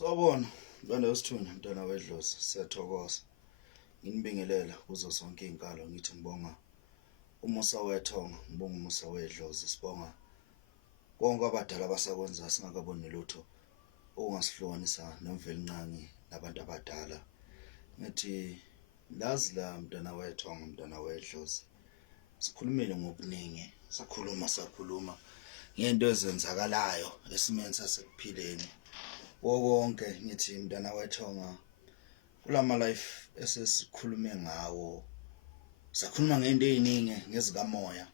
Sawubona, mntwana wesithuna, mntwana wedlozi, siyathokoza. Nginibingelela kuzo zonke iy'nkalo ngithi ngibonga umusa wethonga, ngibonga umusa wedlozi, sibonga konke abadala basakwenza singakaboni lutho okungasihlukanisa nomvelinqangi nabantu abadala. Ngithi lazi la mntwana wethonga, mntwana wedlozi, sikhulumile ngokuningi, sakhuluma ngento ezenzakalayo esimeni sasekuphileni. Konke ngithi mntwana wethonga, kulama life esesikhulume ngawo, sakhuluma ngento ey'ningi ngezikamoya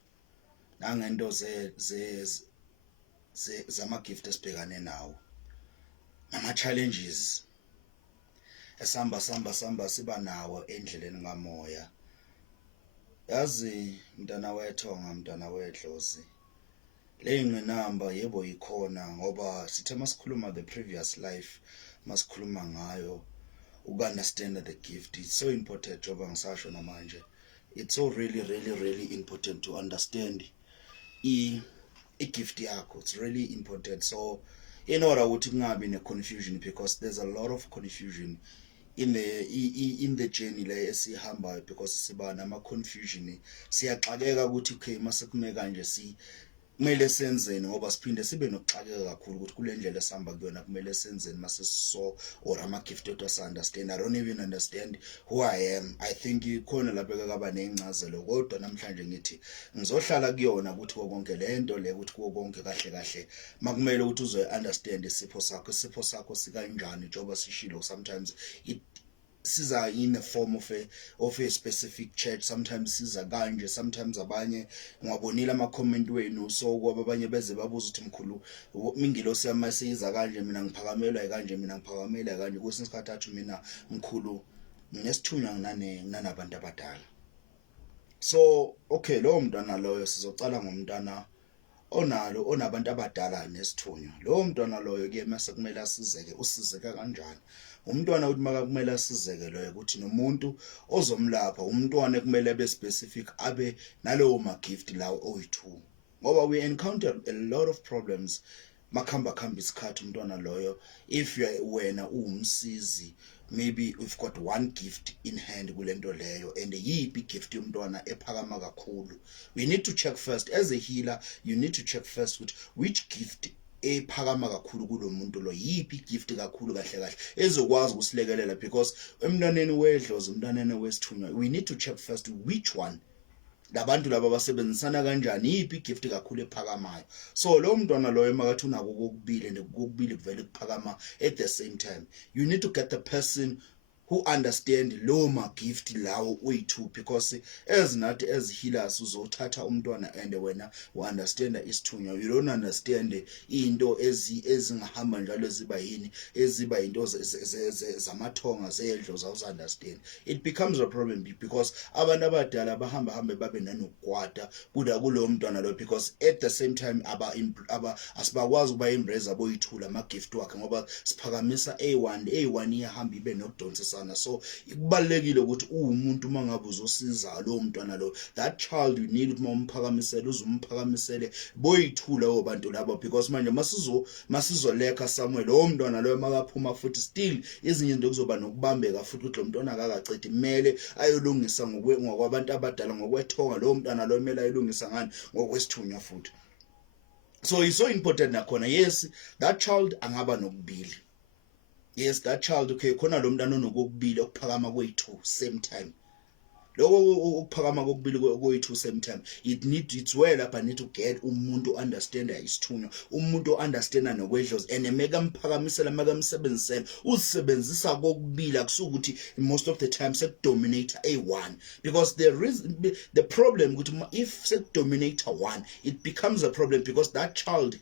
nangento zama-gift esibhekane nawo, nama-challenges esihamba siba nawo endleleni kamoya. Yazi mntwana wethonga, mntwana wedlozi, le ngqinamba yebo ikhona ngoba sithe masikhuluma the previous life, masikhuluma ngayo uku-understand the gift. It's so important njengoba ngisasho namanje, it's so really important to understand i-gift yakho. It's really important, so in order ukuthi kungabi ne-confusion, because there's a lot of confusion in the journey le esihambayo, because siba nama-confusion, siyaxakeka ukuthi okay masekume kanje kumele senzeni, ngoba siphinde sibe nokuxakeka kakhulu ukuthi kule ndlela esihamba kuyona kumele senzeni masesiso or ama-gift ethu asa-understand. I don't even understand who I am. I think khona lapho kaba ney'ncazelo, kodwa namhlanje ngithi ngizohlala kuyona ukuthi konke le nto le, ukuthi konke kahle makumele ukuthi uzoyi-understand isipho sakho sikanjani, njengoba sishilo sometimes siza in a form of a specific church, sometimes siza kanje, sometimes abanye ngwabonile ama-comment wenu, so kwaba abanye beze babuza ukuthi mkhulu mingilosi yami siza kanje, mina ngiphakamelwa kanje, mina ngiphakamela kanje. Kwesinye isikhathi athi mina mkhulu nginesithunywa nginanabantu abadala. So okay, lowo mntwana loyo sizocala ngomntwana onabantu abadala nesithunywa. Lowo mntwana loyo ke mase kumele asizeke, usizeka kanjani? Umntwana uthi makakumele asizeke loyo ukuthi nomuntu ozomlapha umntwana kumele abe specific, abe nalowo ma-gift lawo oyi-2, ngoba we encounter a lot of problems makhamba isikhathi umntwana loyo. If wena uwumsizi, maybe we've got one gift in hand kulento leyo, and yiphi gift yomntwana ephakama kakhulu. We need to check first as a healer, you need to check first which gift ephakama kakhulu kulo muntu lo, yiphi gift kakhulu kahle ezokwazi ukusilekelela, because emntwaneni wedlozi, emntwaneni wesithunywa, we need to check first which one, labantu laba basebenzisana kanjani, yiphi gift kakhulu ephakamayo. So lo mntwana loyo makathi unako kokubili, and kokubili kuvele kuphakama at the same time, you need to get the person who understand low ma-gift lawo oyi-2, because nathi as healers uzothatha umntwana and wena u-understanda isithunywa, you don't understand into ezingahamba njalo eziba into zamathonga zedlo zawuzi-understand. It becomes a problem because abantu abadala bahamba babe nanokukwata kulowo mntwana lo, because at the same time asibakwazi ukuba embrace aboyi-2 lama-gift wakhe, ngoba siphakamisa A1 iyahamba ibe nokudonsisa. So kubalekile ukuthi umuntu mangabe uzosiza lo mntwana lo, that child you need ukuthi umphakamisele, uzumphakamisele boyi-2 lawo bantu labo, because manje masizoleka somewhere lo mntwana lo makaphuma futhi still izinye into kuzoba nokubambeka futhi ukuthi lo mntwana akakacedi, kumele ayolungisa ngokwabantu abadala, ngokwethonga lo mntwana lo kumele ayolungisa ngani, ngokwesithunywa futhi. So it's so important nakhona, yes that child angaba nokubili. Yes, that child, okay, khona lo mntwana onokubili okuphakama kwe-2 same time. Lokho ukuphakama kokubili kwe-2 same time, it's well up. I need to get umuntu understanda isithunywa, umuntu understanda nokwedlozi, and mekamphakamisela makamsebenzisela uzisebenzisa kokubili, akusukuthi most of the time sekudominate A1, because the problem ukuthi if sekudominate 1 it becomes a problem, because that child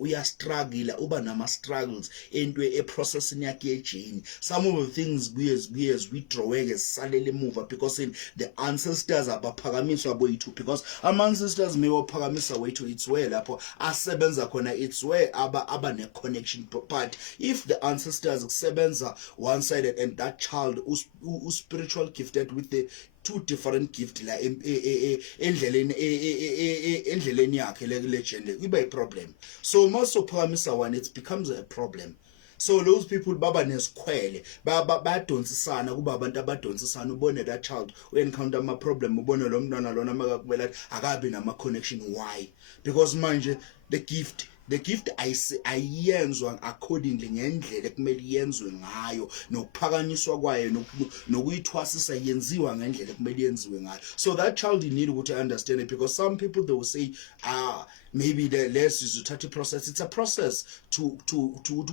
uyastruggle, uba nama-struggles into eprocessing yakhe yejini. Some of the things kuyes withdraweke sisalele emuva, because the ancestors abaphakamiswa boyi-2, because ama-ancestors mewaphakamisa way-2, it's where lapho asebenza khona, it's where aba ne-connection. But if the ancestors kusebenza one-sided and that child spiritual gifted with the 2 different gifts la endleleni yakhe legend, iba a problem. So masophakamisa one, it becomes a problem. So those people baba nesikhwele bayadonsisana kuba abantu abadonsisana, ubone that child encounter ama problem, ubone lo mntwana lona makakumela akabi nama connection. Why? Because manje the gift ayiyenzwa accordingly ngendlela ekumele iyenzwe ngayo, nokuphakanyiswa kwayo nokuyithwasisa yenziwa ngendlela ekumele yenziwe ngayo. So that child you need to understand it, because some people they will say maybe the less is to touch process. It's a process to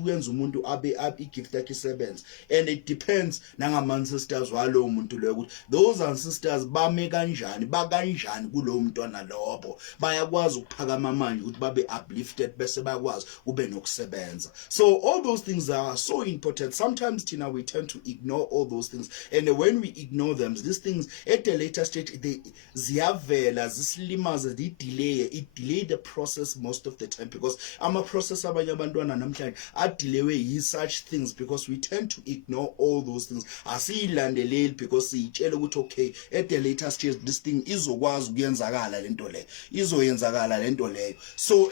wenza umuntu abe igift yakhe isebenza, and it depends nangama ancestors walo umuntu lo ukuthi those ancestors bame kanjani bakanjani kulo mntwana lobo, bayakwazi ukuphakama manje ukuthi babe uplifted bese bayakwazi ube nokusebenza. So all those things are so important. Sometimes Tina, we tend to ignore all those things, and when we ignore them, these things at the later stage they ziyavela zisilimaza, it delay the process most of the time, because ama process abanye abantwana namhlanje adelayway yi such things because we tend to ignore all those things. Asiyilandeleli because siyitshela ukuthi okay, at the later stage this thing izokwazi ukuyenzakala lento leyo, izoyenzakala lento leyo. So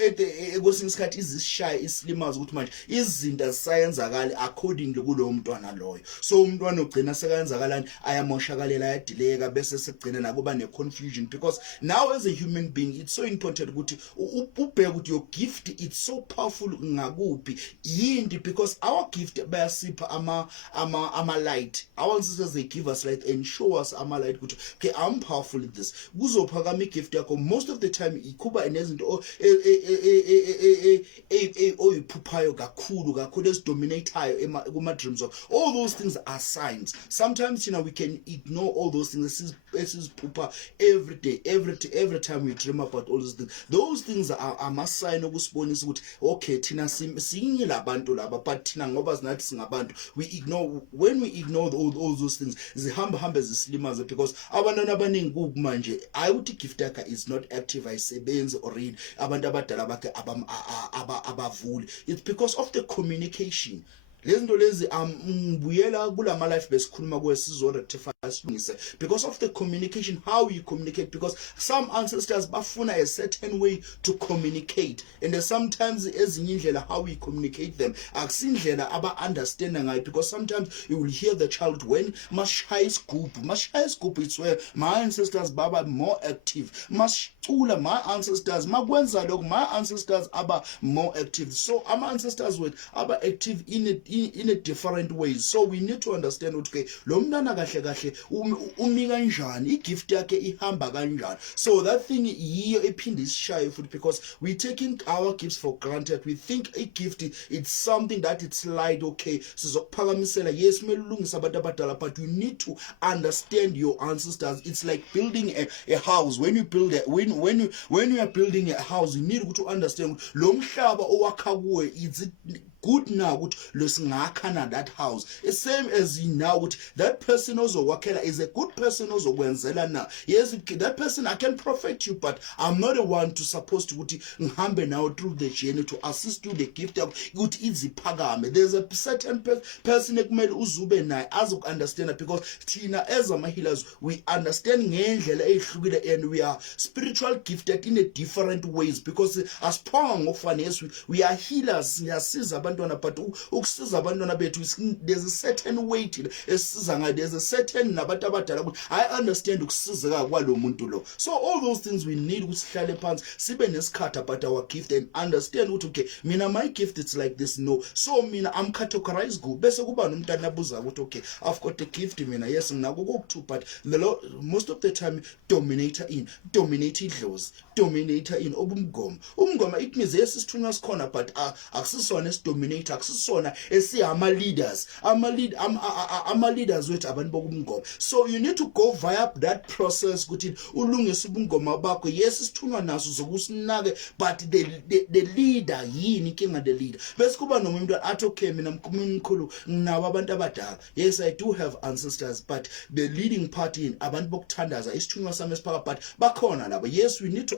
kwesinye isikhathi izishaye isilimaza ukuthi manje izinto zisayenzakala accordingly kulo mntwana loyo. So umntwana ugcina sekayenzakalani, ayamoshakalela, ayadeleka, bese sekugcina nakuba ne confusion, because now as a human being it's so important ukuthi ubheke ukuthi your gift it's so powerful ngakuphi yini, because our gift bayasipha ama light. Our ancestors they give us light and show us ama light ukuthi okay, I'm powerful at this. Kuzophakama igift yakho most of the time ikhuba nezinto oyiphuphayo kakhulu esidominateayo kuma dreams of all those things are signs. Sometimes we can ignore all those things. This is pupa every day, every time we dream about all those things. Those things are a sign okusibonisa ukuthi okay, thina siyinye labantu laba, but thina ngoba sinathi singabantu we ignore. When we ignore all those things zihamba zisilimaza, because abantwana abaningi kuku manje ayuthi gift yakhe is not active, ayisebenzi already, abantu abadala bakhe abavuli. It's because of the communication. Lezinto lezi ngibuyela kulama life besikhuluma kwe sizo rectify silungise, because of the communication, how you communicate, because some ancestors bafuna a certain way to communicate, and there's sometimes ezinye indlela how we communicate them akusindlela aba understand ngayo, because sometimes you will hear the child when mashaya isigubhu, it's where my ancestors baba more active, mashcula my ancestors makwenza lokho my ancestors aba more active. So our ancestors were aba active in a different ways. So we need to understand ukuthi lo mntana kahle umi kanjani, igift yakhe ihamba kanjani. So that thing yiyo ephinde isishaye futhi, because we taking our gifts for granted. We think a gift it's something that it's light, okay, sizokuphakamisela, yes kumele ulungise abantu abadala, but you need to understand your ancestors. It's like building a house. When you build when you are building a house, you need to understand lo mhlaba owakha kuwe is good now ukuthi losingakha na that house. It's same as now ukuthi that person ozowakhela is a good person ozokwenzela na. Yes, that person I can profit you, but I'm not the one to supposed to ukuthi ngihambe now through the journey to assist you the gift ukuthi iziphakame. There's a certain person ekumele uzube naye azokunderstand, because thina as ama healers we understand ngendlela ehlukile, and we are spiritual gifted in a different ways, because asiphanga ngokufana. Yes, we are healers, siyasiza abantwana, but ukusiza abantwana bethu there's a certain weight esiza ngayo, there's a certain nabantu abadala ukuthi I understand ukusizeka kwalo muntu lo. So all those things we need ukuthi sihlale phansi sibe nesikhatha about our gift and understand ukuthi okay, mina my gift it's like this. No, so mina I'm categorized good, bese kuba nomntana abuza ukuthi okay, I've got a gift mina, yes nginako kokuthi, but most of the time dominator in ubumgomo it means yes isithunywa sikhona, but akusisona esidominator, akusisona esiyama leaders, ama leaders wethu abantu bokumgomo. So you need to go via that process ukuthi ulungise ubungoma bakho. Yes isithunywa naso zokusinake, but the leader yini inkinga, the leader. Bese kuba nomuntu athi okay, mina mkhulu nginawo abantu abadala, yes I do have ancestors, but the leading party in abantu bokuthandaza isithunywa sami esiphaka, but bakhona labo. Yes, we need to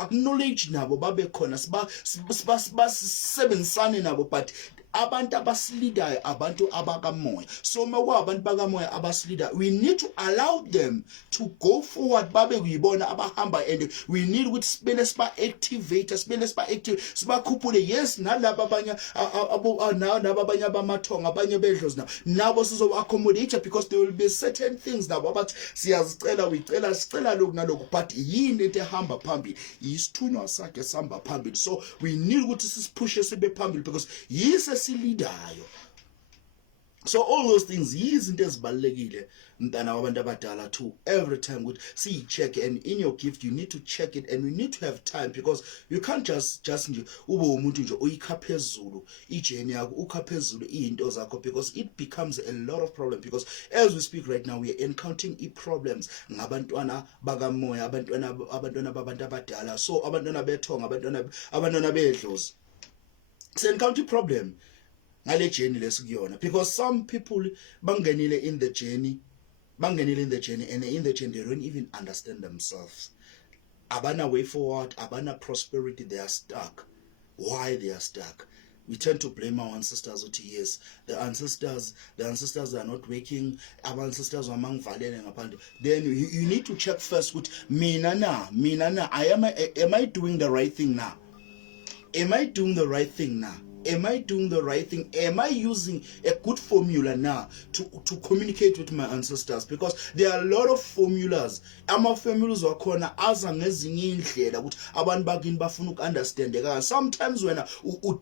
acknowledge nabo babe khona, sibasebenzisane nabo, but abantu abasilidayo abantu abakamoya. So mawa abantu bakamoya abasilidayo, we need to allow them to go forward babe kuyibona abahamba, and we need ukuthi sibele siba activate, sibele siba active, sibakhuphule. Yes, nalabo abanye nabo abanye abamathonga, abanye bedlozi nabo sizo accommodate, because there will be certain things nabo abathi siyazicela, sicela lokhu nalokhu, but yini into ehamba phambili, isithunywa sakhe sihamba phambili. So we need ukuthi sisiphushe sibe phambili, because yise silidayo. So all those things yizinto ezibalekile mntana wabantu abadala too. Every time good see check, and in your gift you need to check it, and we need to have time, because you can't just nje ube umuntu nje uyikha phezulu ijeni yakho ukha phezulu izinto zakho, because it becomes a lot of problem. Because as we speak right now, we are encountering problems ngabantwana bakamoya, abantwana babantu abadala. So abantwana bethonga, abantwana bedlozi, it's an encounter problem ngale journey lesikuyona, because some people bangenile in the journey, and in the journey they don't even understand themselves. Abana way forward, abana prosperity, they are stuck. Why they are stuck? We tend to blame our ancestors. Yes, the ancestors are not working. Our ancestors are among valene ngaphandle. Then you need to check first with mina na am I doing the right thing now? Am I doing the right thing now? Am I doing the right thing? Am I using a good formula now to communicate with my ancestors? Because there are a lot of formulas. Ama-formulas wakhona aza ngezinye indlela ukuthi abantu bakini bafuna ukunderstandeka. Sometimes when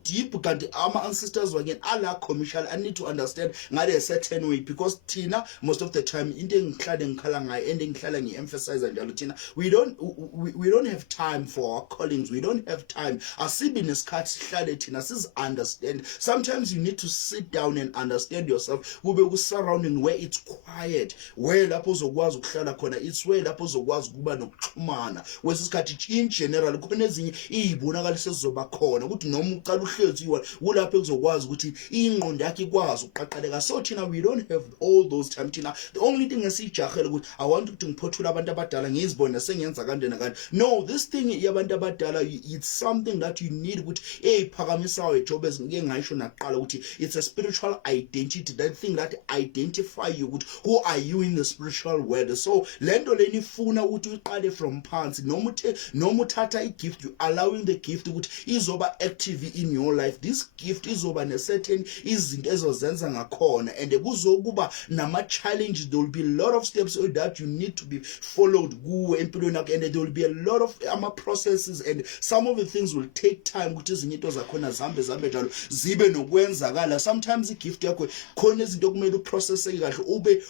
deep kanti ama-ancestors wakini ala commercial, I need to understand ngale a certain way, because thina most of the time into ngikhala ngayo and ngihlala ngi-emphasize njalo thina we don't have time for our callings. We don't have time. Asibi nesikhathi sihlale thina understand. Sometimes you need to sit down and understand yourself. Ube surrounding where it's quiet, where lapho uzokwazi ukuhlala khona, it's where lapho uzokwazi kuba nokuxhumana. Wesisikhathi in general khona ezinye izibonakaliso zizoba khona ukuthi noma uqala uhlezi kulapho uzokwazi ukuthi ingqondo yakhe ikwazi ukuqaqaleka. So thina we don't have all those time. Thina the only thing esijahela ukuthi I want ukuthi ngiphothula abantu abadala ngizibone sengenza kanje nakanje. No, this thing yabantu abadala, it's something that you need ukuthi phakamisayo job ngeke ngisho naqala ukuthi it's a spiritual identity, that thing that identify you ukuthi who are you in the spiritual world. So lento leni ifuna ukuthi uqale from phansi, noma uthatha igift, you allowing the gift ukuthi izoba active in your life. This gift izoba ne certain izinto ezozenza ngakhona, and kuzokuba nama challenges. There will be a lot of steps that you need to be followed kuwe empilweni yakho, and there will be a lot of processes, and some of the things will take time ukuthi izinto zakhona zambe njalo zibe nokwenzakala. Sometimes igift yakho khona izinto kumele uprocesse kahle, ube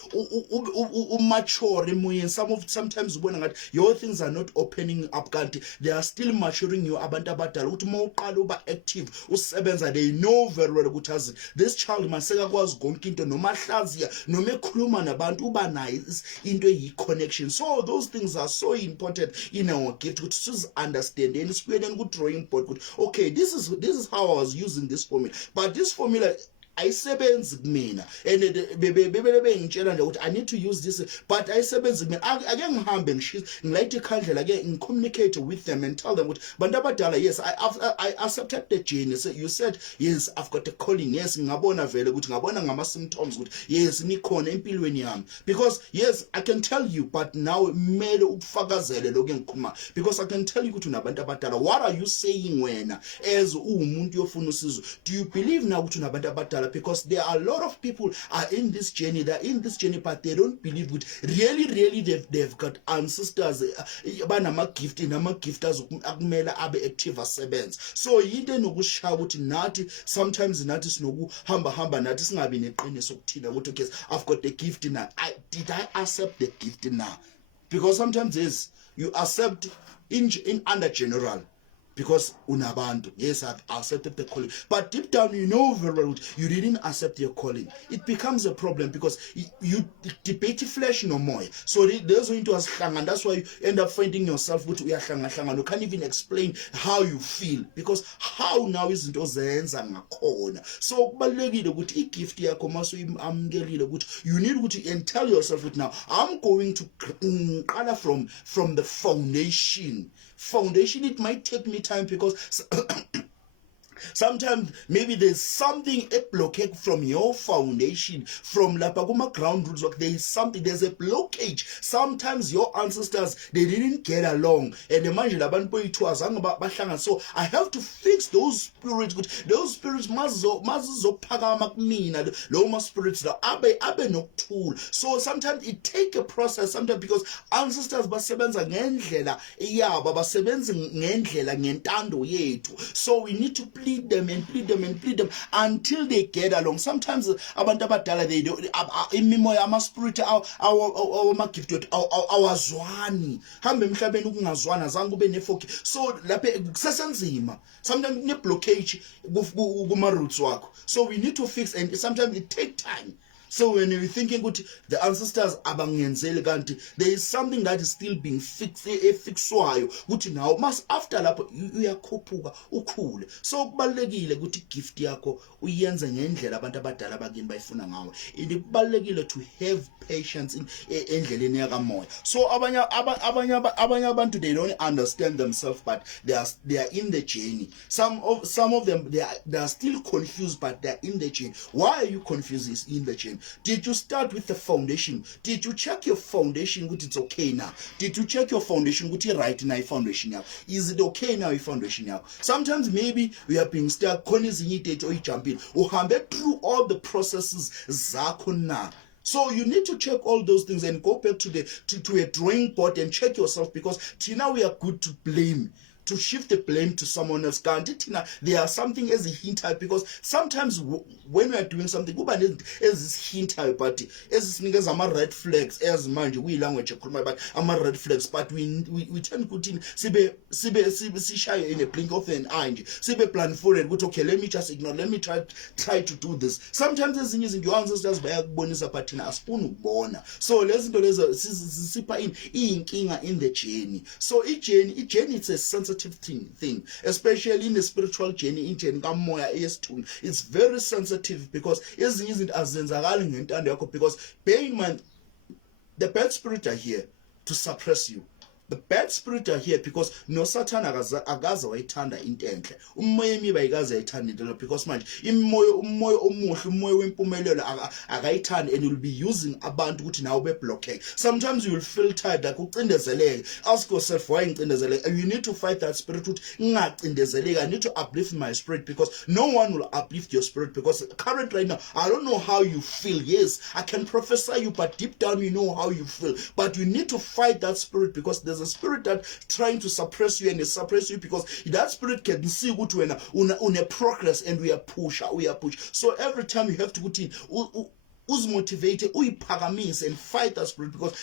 mature emoyeni. Sometimes ubona ngathi your things are not opening up, kanti they are still maturing you. Abantu abadala ukuthi mawuqala uba active usebenza, they know very well ukuthi azi this child masekakwazi konke into, noma hlaziya noma ekhuluma nabantu uba nayo into eyi connection. So those things are so important in our gift ukuthi siz understand, and sibuyele ku drawing board ukuthi okay, this is how I was using this formula, but this formula ayisebenzi kumina, and bengitshela nje ukuthi I need to use this, but ayisebenzi kumina. Ake ngihambe ngilayithe ikhandlela, ake ngicommunicate with them and tell them ukuthi bantu abadala, yes, I accepted the journey. So you said yes, I've got a calling. Yes, ngabona vele ukuthi ngabona ngama symptoms ukuthi yes nikhona empilweni yami, because yes I can tell you, but now kumele ufakazele lokho engikhuluma, because I can tell you ukuthi unabantu abadala. What are you saying wena as umuntu yofuna usizo? Do you believe now ukuthi unabantu abadala? Because there are a lot of people are in this journey, but they don't believe it. Really they've got ancestors banama gift gifters akumela abe active asebenza. So yinto nokushawa ukuthi nathi sometimes nathi sinokuhamba nathi singabi neqiniso ukuthina ukuthi okay, I've got the gift now. Did I accept the gift now? Because sometimes yes, you accept in under general, because unabantu, yes, I've accepted the calling, but deep down you know very well you didn't accept your calling. It becomes a problem because you debate flesh no more. So there's going to and that's why you end up finding yourself with you can't even explain how you feel, because how now isn't ozenza ngakhona. So kubalekile ukuthi igift yakho masuyiamkelile ukuthi you need ukuthi and tell yourself that now I'm going to qala from the foundation. It might take me time because Sometimes maybe there's something a blockade from your foundation, from lapha kuma ground roots work. There is something, there's a blockage. Sometimes your ancestors, they didn't get along, and the manje labantu bethu azange bahlangana. So I have to fix those spirits. Those spirits mazizophakama kumina, lo spirits la abe nokuthula. So sometimes it take a process, sometimes, because ancestors basebenza ngendlela yabo, basebenza ngendlela ngentando yethu. So we need to plead them and plead them and plead them until they get along. Sometimes abantu abadala, they don't imimoya ama-spirit ama-gift wethu awazwani, hambe emhlabeni ukungazwana, zange ube nefoki. So lapha kusesenzima, sometimes kune-blockage kuma-roots wakho. So we need to fix, and sometimes it take time. So when you're thinking the ancestors abangenzeli kanti, there is something that is still being fixwayo ukuthi now mas after lapho uyakhuphuka ukhule. So kubalekile ukuthi gift yakho uyenze ngendlela abantu abadala bakini bayifuna ngawe. Kubalekile to have patience endleleni yakamoya. So abanye abantu, they don't understand themselves, but they are in the journey. Some of them, they are still confused, but they are in the journey. Why are you confused? Is in the journey. Did you start with the foundation? Did you check your foundation which it's okay now? Did you check your foundation which is right now? Foundation now, is it okay now? Foundation now. Sometimes maybe we are being stuck. Jumping uhambe through all the processes zakho now. So you need to check all those things and go back to a drawing board and check yourself, because now we are good to blame, to shift the blame to someone else. There are something as a hint, because sometimes when we are doing something, as hint, but as red flags, as mind we language but red flags, but we tend to shy in a blink of an eye. Plan for it, but okay, let me just ignore, let me try to do this. Sometimes as in your ancestors by bonisa patina spoon born. So let's do this in the journey. So each journey it's a sensitive thing, especially in the spiritual journey. It's very sensitive, because because bear in mind, the bad spirits are here to suppress you. The bad spirits are here because no Satan agaza wayithanda into enhle, umoya emibi ayikaze ayithanda into enhle, because manje umoya omuhle, umoya wempumelelo akayithandi, and you'll be using abantu ukuthi nawo be-blockade. Sometimes you will feel tired, like ucindezeleke. Ask yourself, why ngicindezeleke? You need to fight that spirit ukuthi ngingacindezeleki. I need to uplift my spirit, because no one will uplift your spirit, because current right now, I don't know how you feel. Yes, I can prophesy you, but deep down you know how you feel. But you need to fight that spirit, because there's a spirit that trying to suppress you, and they suppress you because that spirit can see good when on a progress, and we are push. So every time you have to put in uzimotivate, uyiphakamise and fight that spirit, because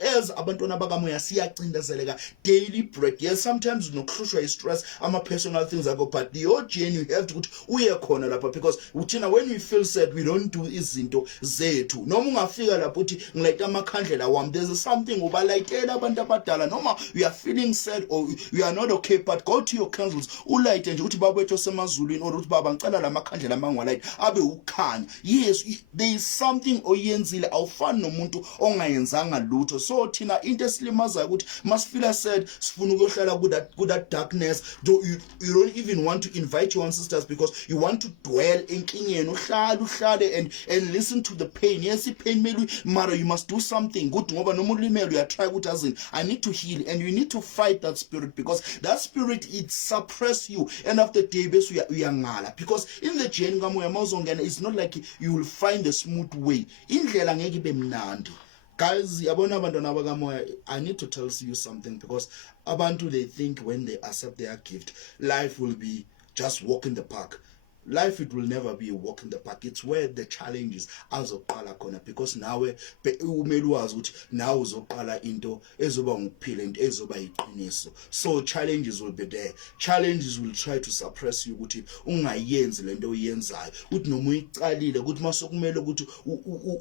as abantwana bakamoya siyacindezeleka daily break. Yes, sometimes unokuhlushwa stress, personal things ago, but your journey you have to put uye khona lapha, because when we feel sad, we don't do izinto zethu. Noma ungafika lapho uthi ngilayita amakhandlela wami, there's something ubalayitela abantu abadala. Noma you are feeling sad or you are not okay, but go to your candles ulayite nje uthi babethu semazulwini, or uthi baba ngicela la makhandlela mangwalayita abe ukhanya. Yes, there is something oyenzile, awufani nomuntu ongayenzanga lutho. So thina into esilimazayo ukuthi masifila sad, sifuna ukuhlala that darkness. You don't even want to invite your ancestors, because you want to dwell enkingeni, uhlale and listen to the pain. Yes, pain maybe, mara you must do something good, ngoba noma ulimele you try ukuthi azini I need to heal, and you need to fight that spirit, because that spirit it suppress you, and after the day bese uyangala. Because in the journey kamoya mawuzongena, it's not like you will find the smooth way. Indlela ngeke ibe mnandi. Guys, yabona abantwana bakamoya, I need to tell you something, because abantu, they think when they accept their gift, life will be just walk in the park. Life, it will never be a walk in the park. It's where the challenges azoqala khona, because nawe umele wazi ukuthi nawe uzoqala into ezoba ngukuphila, into ezoba yiqiniso. So challenges will be there. Challenges will try to suppress you ukuthi ungayenzi lento oyenzayo, ukuthi noma uyiqalile ukuthi masokumele ukuthi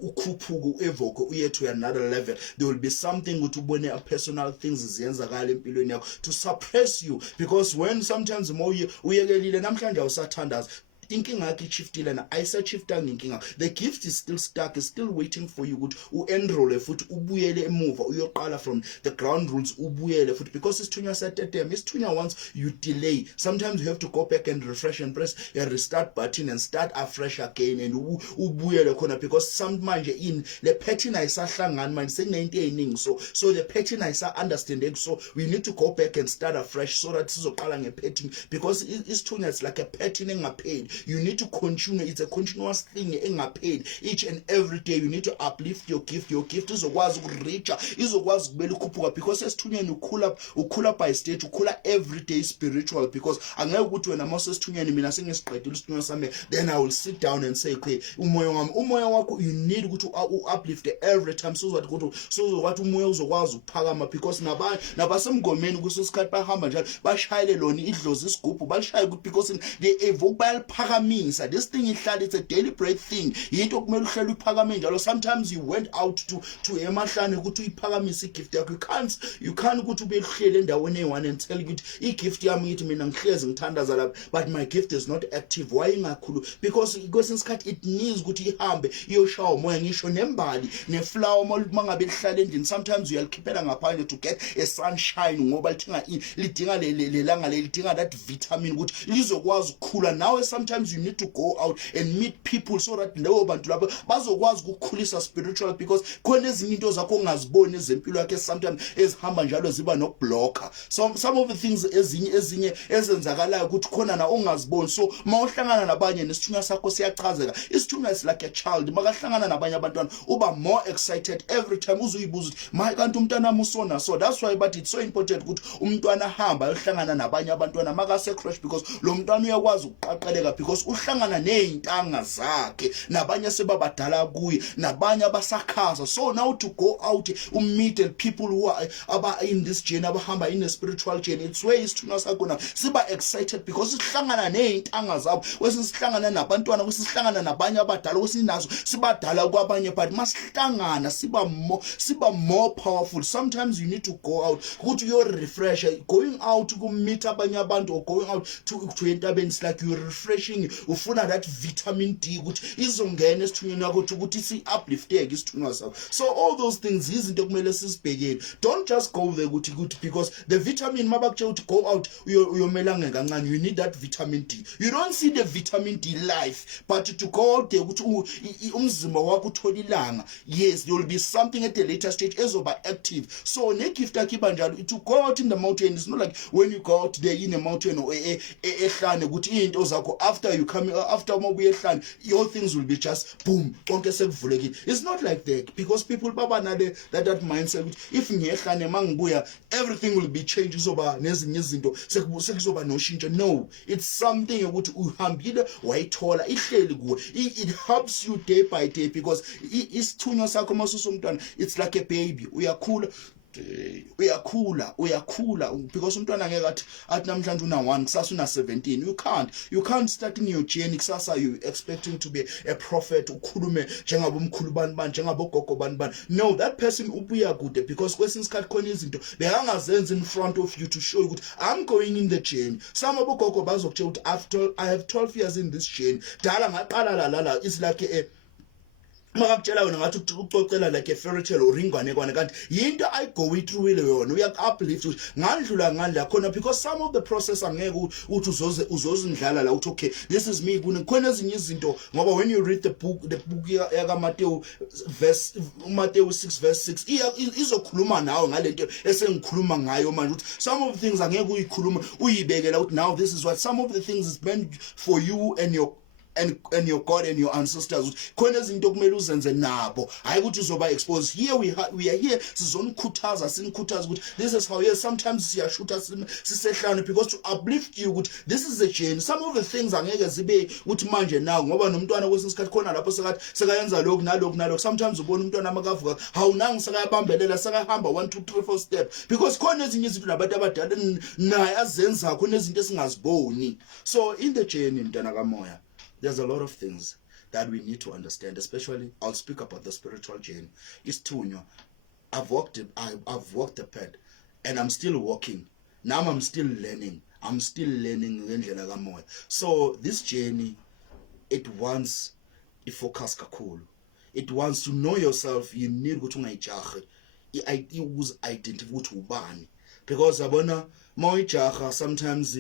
ukhuphuke evoke uye to another level, there will be something ukuthi ubone personal things ziyenzakala empilweni yakho to suppress you. Because when sometimes more uyekelile namhlanje awusathandaza, thinking like shiftile and I said shifta nginkinga. The gift is still stuck, is still waiting for you ukuthi u-enroll futhi ubuyele emuva uyoqala from the ground rules ubuyele futhi, because isithunywa setetem, isithunywa once you delay, sometimes you have to go back and refresh and press a restart button and start afresh again and ubuyele khona, because some manje in the pattern ayisahlangani manje sekunento eyiningi, so the pattern ayisa-understanding, so we need to go back and start afresh so that sizoqala nge-pattern, because isithunywa is like a pattern engapheli. You need to continue, it's a continuous thing engapheli. Each and every day you need to uplift your gift izokwazi ukureacha, izokwazi ukubela ukhuphuka, because esithunyweni ukhula by stage, ukhula every day spiritual, because angeke ukuthi wena mase esithunyweni mina sengisiqedile isithunywa sami then I will sit down and say okay, umoya wakho you need ukuthi uplift every time, so ukuthi umoya uzokwazi ukuphakama, because nabasemngomeni kusesikhathi bahamba njalo bashayele lona idlozi isigubhu bashaye ukuthi because they evoke bayaliphakamisa. This thing ihlala, it's a daily bread thing, yinto kumele uhlale uphakame njalo. Sometimes you went out to emahlane ukuthi uyiphakamise igift yakho, you can't ukuthi ube uhlele endaweni eyi-one and tell ukuthi igift yami ngithi mina ngihlezi ngithandaza lapha but my gift is not active. Why ingakhulu? Because kwesinye isikhathi it needs ukuthi ihambe iyoshawa umoya, ngisho nembali neflower mangabe lihlala endlini sometimes uyalikhiphela ngaphandle to get a sunshine, ngoba lidinga lelanga lidinga that vitamin ukuthi lizokwazi ukukhula. Nawe sometimes you need to go out and meet people so that leyo bantu labo bazokwazi ukukhulisa spiritual, because khona ezinye into zakho ongaziboni ezempilo yakhe sometimes ezihamba njalo ziba nokublocker. So some of the things ezinye ezenzakalayo ukuthi khona na ongaziboni, so mawuhlangana nabanye nesithunywa sakho siyachazeka. Isithunywa is like a child, makahlangana nabanye abantwana uba more excited every time, uzoyibuza ukuthi my kanti umntwana wami usona. So that's why but it's so important ukuthi umntwana ahamba ayohlangana nabanye abantwana makase crash, because lo mntwana uyakwazi ukuqaqeleka because uhlangana nezintanga zakhe nabanye sebabadala kuye nabanye abasakhaza. So now to go out meet people who are in this journey, abahamba in a spiritual journey, it's where isithunywa sakho na siba excited because sihlangana nezintanga zabo, wesihlangana nabantwana, wesihlangana nabanye abadala, wesinazo sibadala kwabanye, but masihlangana siba more powerful. Sometimes you need to go out ukuthi you refresh, going out to meet abanye abantu or going out to entabeni, it's like you're refreshing, ufuna that vitamin D ukuthi izongena esithunyweni yakho ukuthi si uplifteke isithunywa sakho. So all those things izinto kumele sizibhekele. Don't just go there ukuthi because the vitamin mabakutshela ukuthi go out uyomelanga kancane, you need that vitamin D. You don't see the vitamin D life, but to go out there ukuthi umzimba wakho uthola ilanga, yes there will be something at the later stage ezoba active. So negift yakho ibanjalo to go out in the mountain, it's not like when you go out there in a mountain or ehlane ukuthi into zakho after you come after mabuye ehlane your things will be just boom konke sekuvulekile. It's not like that, because people baba nale that mindset ukuthi if ngiyehlane mangibuya everything will be changed, uzoba nezinye izinto sekuzoba noshintsho. No, it's something ukuthi uhambile wayithola ihleli kuwe, it helps you day by day, because isithunywa sakho masusumntwana it's like a baby, uyakhula because umntwana ngeke athi namhlanje una1 kusasa una17. You can't start in your journey kusasa you expecting to be a prophet, ukhulume njengabo umkhulu bani njengabo gogo bani. No, that person ubuya kude, because kwesinye isikhathi khona izinto beyangazenza in front of you to show you ukuthi I'm going in the journey. Some abogogo bazokutshela ukuthi after I have 12 years in this journey, dala ngaqala la it's like a makakutshela wena ngathi ucocela like a fairy tale or ingwane kwane, kanti yinto I go through ile yona uyakuuplift ngandlula ngandla khona, because some of the process angeke uthi uzozindlala la uthi okay this is me khona ezinye izinto, ngoba when you read the book yaka Matthew 6 verse 6 izokhuluma nawe ngalento esengikhuluma ngayo manje ukuthi some of the things angeke uyikhuluma uyibekela ukuthi now this is what some of the things is meant for you and your God and your ancestors. Khona izinto kumele uzenze nabo, hayi ukuthi uzoba exposed. Here we are here sizonikhuthaza sinikhuthaza ukuthi this is how, yes sometimes siyashuta sisehlane because to uplift you ukuthi this is a journey. Some of the things angeke zibe ukuthi manje nawo, ngoba nomntwana kwesinye isikhathi khona lapho sekayenza lokhu nalokhu. Sometimes ubona umntwana makavuka hawunanga sekayabambelela sekahamba 1 2 3 4 step, because khona ezinye izinto nabantu abadala naye azenza khona izinto esingaziboni. So in the journey mntana kamoya, there's a lot of things that we need to understand, especially I'll speak about the spiritual journey. Isithunywa, I've walked the path and I'm still walking. Now I'm still learning ngendlela kamoya. So this journey it wants i-focus kakhulu. It wants to know yourself. You need ukuthi ungayijahi ukuzi-identify ukuthi ubani, because yabona mawuyijaha sometimes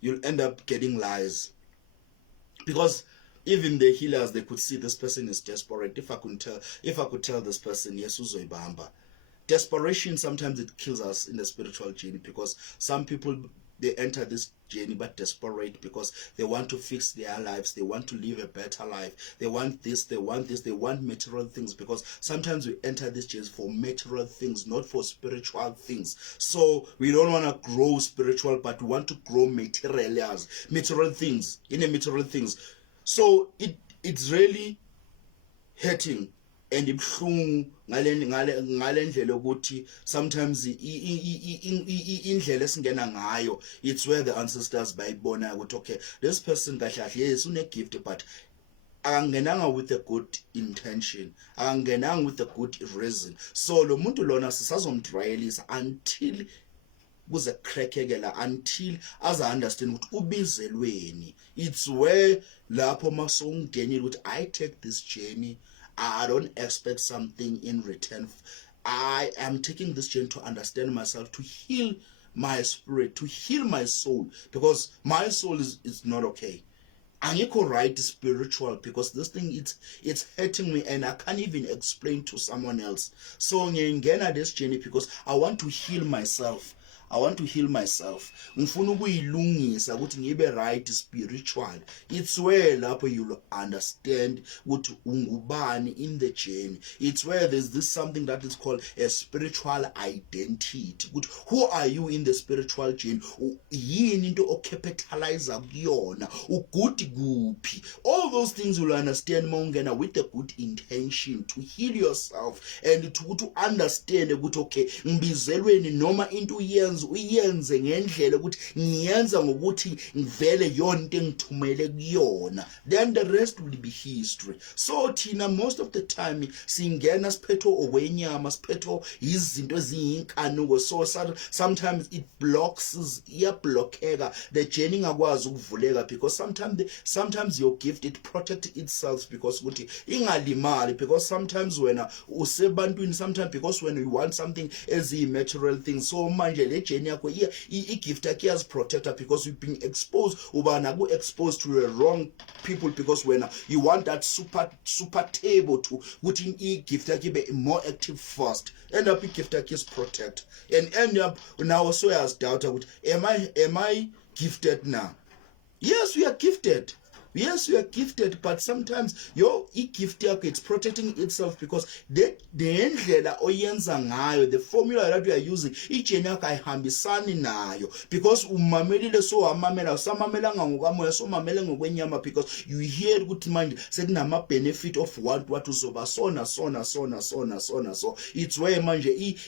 you'll end up getting lies, because even the healers, they could see this person is desperate. If I could tell this person, yes, uzoyibamba. Desperation, sometimes it kills us in the spiritual journey, because some people, they enter this journey but desperate because they want to fix their lives, they want to live a better life, they want this, they want this, they want material things, because sometimes we enter this journey for material things, not for spiritual things. So we don't want to grow spiritual, but we want to grow material things, material things. So it's really hurting and ibhlungu ngale ndlela ukuthi sometimes indlela esingena ngayo, it's where the ancestors bayibona ukuthi okay, this person kahle yes une gift, but akangenanga with a good intention, akangenanga with a good reason. So lo muntu lona sisazomtrialisa until kuze crackekela, until aza understand ukuthi ubizelweni. It's where lapho masongeni ukuthi I take this journey, I don't expect something in return. I am taking this journey to understand myself, to heal my spirit, to heal my soul, because my soul is not okay. Angikho right spiritual, because this thing it's hurting me and I can't even explain to someone else. So ngiyengena this journey because I want to heal myself. I want to heal myself. Ngifuna ukuyilungisa ukuthi ngibe right spiritual. It's where lapho you'll understand ukuthi ungubani in the journey. It's where there's this something that is called a spiritual identity. Who are you in the spiritual journey? Yini into ocapitalize kuyona? Uguti kuphi? All those things you'll understand mawungena with a good intention to heal yourself and to understand ukuthi okay, ngibizelweni noma into uyenze ngendlela ukuthi ngiyenza ngokuthi ngivele yonke engithumele kuyona, then the rest will be history. So thina most of the time singena siphetho okwenyama, siphetho izinto eziyinkanuko, so sometimes it blocks, iyablockeka, the journey ngakwazi ukuvuleka, because sometimes your gift it protect itself because ukuthi ingalimali, because sometimes wena usebantwini, sometimes because when you want something as material things, so manje le journey yakho i-gift yakho iyaziprotecta, because you've been exposed, uba naku exposed to the wrong people, because when you want that super table to ukuthi i-gift yakho ibe more active first, end up i-gift yakho is protect, and end up now so yazidoubt ukuthi am I gifted now? Yes, we are gifted. Yes, you are gifted, but sometimes your gift it's protecting itself, because the ndlela oyenza ngayo, the formula that you are using, ijeni yakho ayihambisani nayo, because umamelile so wamamela, samamelanga ngokamoya, so mamele ngokwenyama, because you hear ukuthi manje sekunama benefit of what uzoba sona. So it's where manje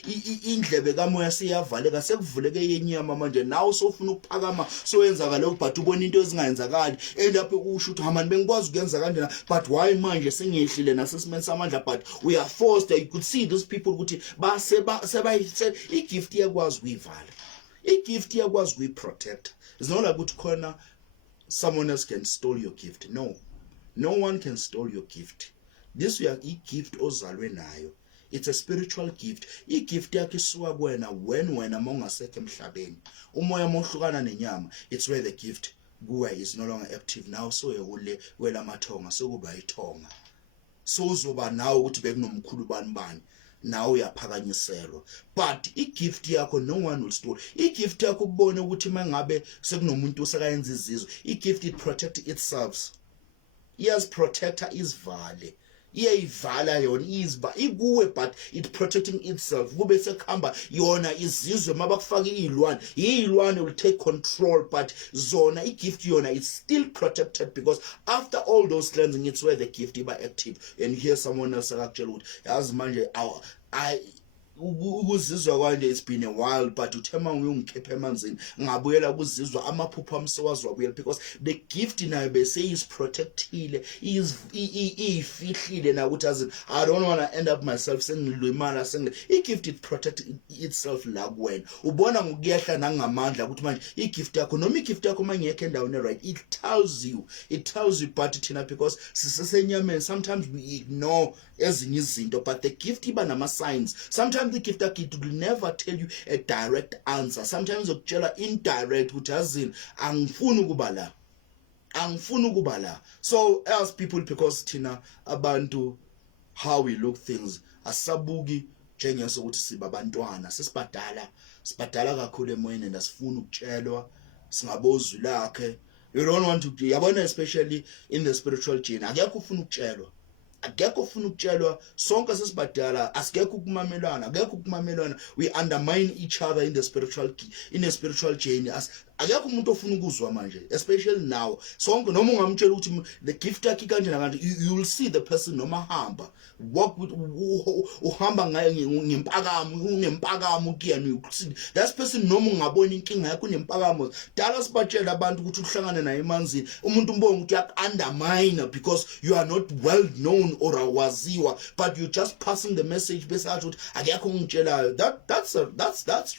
indlebe kamoya siyavaleka, sekuvuleke yenyama manje, now so ufuna ukuphakama, so yenzakala but ubona into ezingayenzakali, end up usho ukuthi hamani bengikwazi ukuyenza kanjena, but why manje sengiyehlile nasesimeni samandla, but we are forced. You could see those people ukuthi i-gift iyakwazi ukuyivala, i-gift iyakwazi ukuyiprotect. It's not like ukuthi khona someone else can steal your gift. No one can steal your gift. This we are i-gift ozalwe nayo. It's a spiritual gift. I-gift yakho isuka kuwena when wena mongasekho emhlabeni, umoya mohlukana nenyama. It's where the gift kuwe is no longer active now, so yekule wela mathonga sokuba ithonga, so uzoba nawe ukuthi bekunomkhulu bani nawe uyaphakanyiselwa. But i-gift yakho no one will steal. I-gift yakho kubone ukuthi mangabe sekunomuntu osakayenza izizwe, i-gift it protect itself. Yes, protector is vale. Iyayivala yona izba ikuwe, but it protecting itself. Kube sekuhamba yona izizwe mabakufaka iyilwane will take control, but zona i-gift yona is still protected, because after all those cleansing, it's where the gift iba active. And here someone else akakutshela ukuthi yazi manje ukuzizwa kwanje it's been a while, but uthema ungikhipha emanzini ngabuyela ukuzizwa amaphupho amsowazi wabuyela, because the gift nayo bese is protectile, is ifihlile na ukuthi azi I don't want to end up myself sengilwimana i-gift it protect itself la kuwena ubona ngokuyehla nangamandla ukuthi manje i-gift yakho noma i-gift yakho mangiyekho endaweni right, it tells you but thina because sisesenyameni sometimes we ignore ezinye izinto, but the gift iba nama signs. Sometimes the gift yakho it will never tell you a direct answer, sometimes ukutshela indirect ukuthi azini angifuni ukuba la. So as people, because thina abantu how we look things asabuki njengesokuthi siba abantwana sibadala kakhulu emoyeni and asifuna ukutshelwa singabozwi lakhe. You don't want to yabona, especially in the spiritual journey akekho ufuna ukutshelwa sonke sesibadala asikekho ukumamelana, we undermine each other in a spiritual journey. Akekho umuntu ofuna ukuzwa manje, especially now sonke noma ungamtshela ukuthi the gift yakhe kanje nakanti you will see the person noma hamba walk with uhamba ngempakamo kuyani that person noma ungabona inkinga yakho unempakamo dala sibatshela abantu ukuthi uhlangane naye emanzini umuntu umbonga ukuthi yak-undermine because you are not well known or awaziwa, but you just passing the message bese athi ukuthi akekho ungitshelayo. That's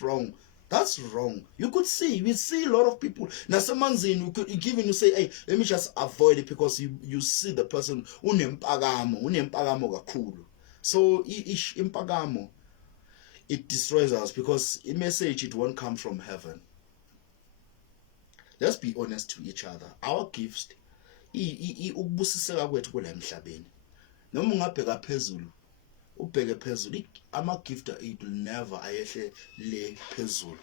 wrong. That's wrong. We see a lot of people. Nasemanzini, you say, hey, let me just avoid it because you see the person unempagamo kakhulu. So impagamo, it destroys us because a message it won't come from heaven. Let's be honest to each other. Our gifts, ukubusiseka kwethu kula emhlabeni. Noma ungabheka phezulu, ubheke phezulu ama-gift it will never ayehlele phezulu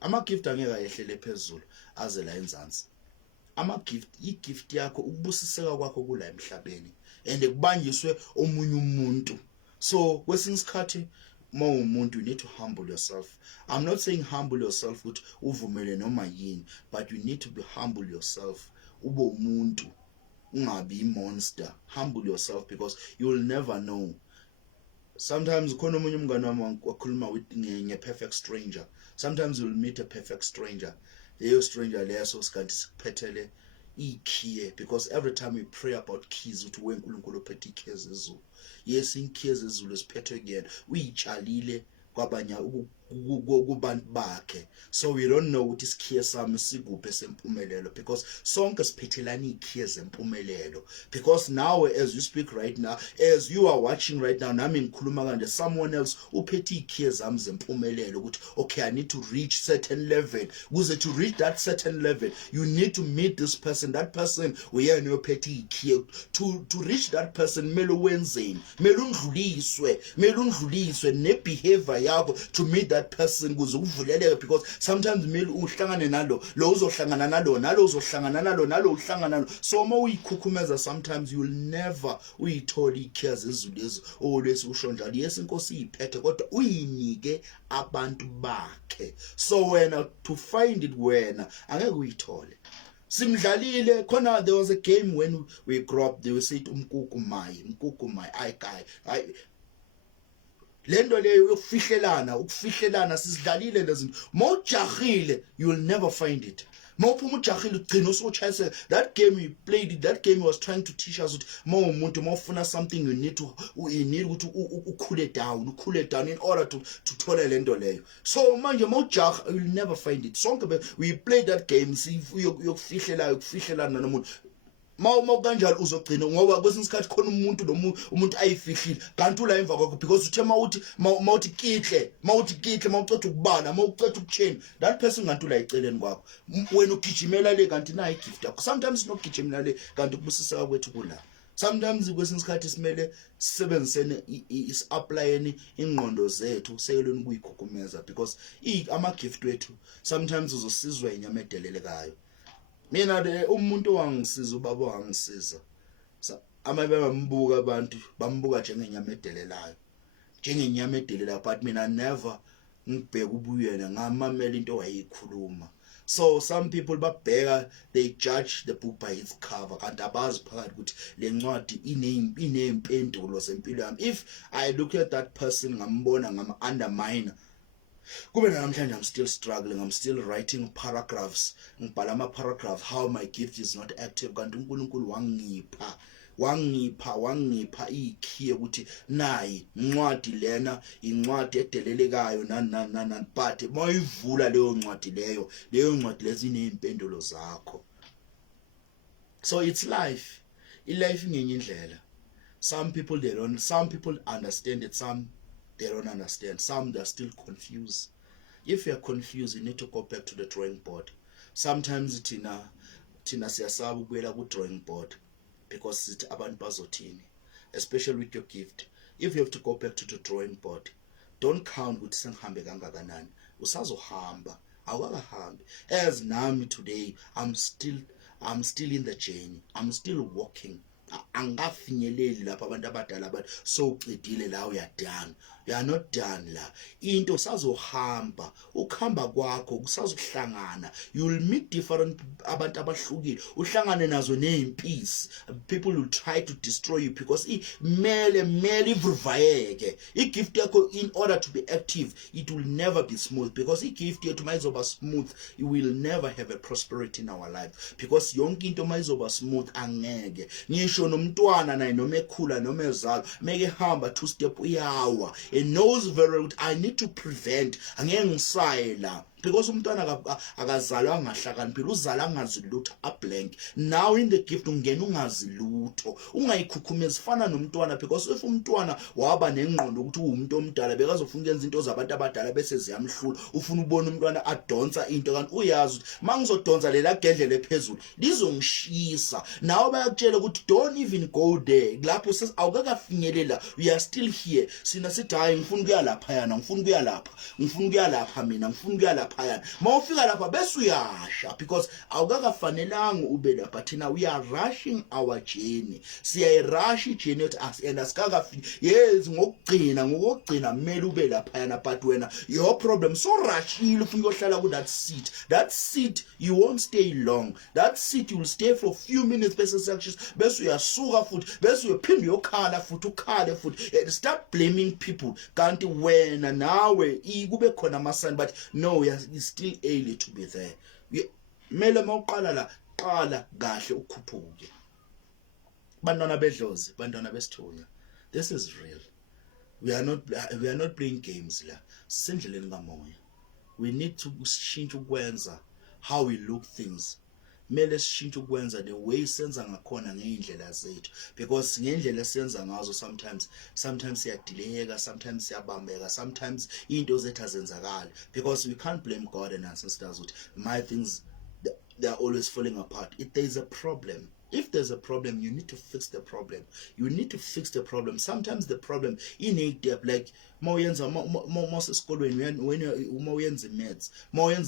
ama-gift angeke ayehlele phezulu aze la enzansi. i-gift yakho ukubusiseka kwakho kula emhlabeni and kubanjiswe omunye umuntu. So kwesinye isikhathi umuntu you need to humble yourself. I'm not saying humble yourself ukuthi uvumele noma yini, but you need to be humble yourself. Ube umuntu ungabi monster. Humble yourself because you will never know. Sometimes khona umunye umngane wami wakhuluma with nge-perfect stranger. Sometimes you will meet a perfect stranger. Leyo stranger leso sikanti siphethele ikey, because every time we pray about keys uthi weNkulunkulu ophethe ikey ezulu. Yes, ikey ezulu siphethwe again uyitshalile kwabanye kubantu bakhe. So we don't know ukuthi isikhiye sami sikuphe sempumelelo because sonke siphethelana ikhiye zempumelelo. Because now as you speak right now, as you are watching right now, nami ngikhuluma kanje, someone else uphethe ikhiye zami zempumelelo ukuthi okay, I need to reach certain level. Ukuze to reach that certain level you need to meet this person. That person uyena ophethe ikhiye. To reach that person mele wenzeni, mele undluliswe ne behavior yakho to meet that person kuze uvuleleke, because sometimes mele uhlangane nalo uzohlangana nalo uzohlangana nalo uhlangana nalo. So uma uyikhukhumeza sometimes you will never uyithola ikhiyazi ezulezi olwesi usho njalo. Yes, inkosi iphethe kodwa uyinike abantu bakhe. So wena to find it wena angeke uyithole. Simdlalile khona, there was a game when we grew up, they would say umkukumai guy lento leyo ukufihlelana sisidlalile lezinto. Mawujahile you will never find it. Mawuphuma ujahile ugcina usuchayise. That game we played it, that game was trying to teach us ukuthi mawumuntu mawufuna something you need ukuthi ukhule down in order to thola lento leyo. So manje mawujaha you will never find it. Sonke we played that game ukufihlelana nomuntu. Kanjalo uzogcina ngoba kwesinye isikhathi khona umuntu ayifihlile kanti ula emva kwakho, because uthe mawuthi kihle mawuceda ukubala mawuceda ukuchena that person kanti ula eceleni kwakho wena ugijimela le kanti nayi gift yakho. Sometimes nokugijimela le kanti kubusiseka kwethu kula. Sometimes kwesinye isikhathi simele sisebenzisene is-applyeni ingqondo zethu sekelweni kuyikhukumeza, because ama-gift wethu sometimes uzosizwa inyama edelelekayo. Mina umuntu wangisiza ubaba wangisiza bambuka abantu bambuka njengenyama edelelayo, but mina never ngibheka ubuyena ngamamela into wayikhuluma. So some people babheka, they judge the book by its cover, kanti abazi phakathi ukuthi le ncwadi inempendulo zempilo yami. If I look at that person ngambona ngam-undermine, kube namhlanje I'm still struggling, I'm still writing paragraphs, ngibhala ama-paragraph how my gift is not active, kanti uNkulunkulu wangipha ikhiye ukuthi nayi incwadi lena incwadi edelelekayo nani, but mayivula leyo ncwadi leyo zinezimpendulo zakho. So it's life. Life ngenye indlela. Some people understand it, some they don't understand, some they're still confused. If you're confused, you need to go back to the drawing board. Sometimes tina siyasaba ukuyela ku drawing board because sithi abantu bazothini, especially with your gift. If you have to go back to the drawing board, don't count ukuthi sengihambe kangakanani, usazohamba, awakahambi. As nami today, I'm still in the journey, I'm still walking. Angafinyeleli lapha abantu abadala bathi so uqedile la uyadana. You are not done la. Into sazohamba, ukuhamba kwakho kusazohlangana. You will meet different abantu abahlukile. Uhlangane nazo nezimpisi. People will try to destroy you because mele ivuvayeke. Igift yakho, in order to be active, it will never be smooth, because igift yethu mayizoba smooth, you will never have a prosperity in our life, because yonke into mayizoba smooth angeke. Ngisho nomntwana naye noma ekhula noma ezalwa meke hamba 2 step uyawa, and knows very well I need to prevent, angeke ngisaye la, because umntwana akazalwa angahlakaniphile, uzalwa angazi lutho, ablank. Now in the gift ungena ungazi lutho, ungayikhukhumezi fana nomntwana, because if umntwana waba nengqondo ukuthi umuntu omdala bekazofuna ukwenza into zabantu abadala bese ziyamhlula, ufuna ubona umntwana adonsa into kanti uyazi ukuthi mangizodonsa lela gedle lephezulu lizongishisa. Nawe bayakutshela ukuthi don't even go there, lapho awukakafinyelela, we are still here. Sina sithi hayi ngifuna ukuya lapha yana, ngifuna ukuya lapha mina, ngifuna ukuya lapha yana. Mawufika lapha bese uyasha, because awukakafanelanga ube lapha. Thina we are rushing our journey, siyayirush journey yethu and asikakafiki. Yes, ngokugcina kumele ube lapha yana, but wena your problem so rushile ufuna ukuhlala ku that seat you won't stay long. That seat you will stay for a few minutes bese uyasuka futhi, bese uyophinde uyokhala futhi ukhale futhi, start blaming people. Kanti wena nawe kube khona amasani, but no, it's still early to be there. Mele mawuqala la, qala kahle ukhuphuke. Bantwana bedlozi, bantwana besithunya, this is real. We are not playing games la, sisendleleni kamoya. We need to change ukwenza how we look things. Mele sishintshe ukwenza the way senza ngakhona ngeindlela zethu, because ngendlela senza ngazo sometimes siyadeleka, sometimes siyabambeka, sometimes into zethu azenzakali, because we can't blame God and ancestors with my things, they are always falling apart. If there is a problem, if there's a problem, you need to fix the problem. You need to fix the problem. Sometimes the problem in a depth, like most esikolweni mawuyenza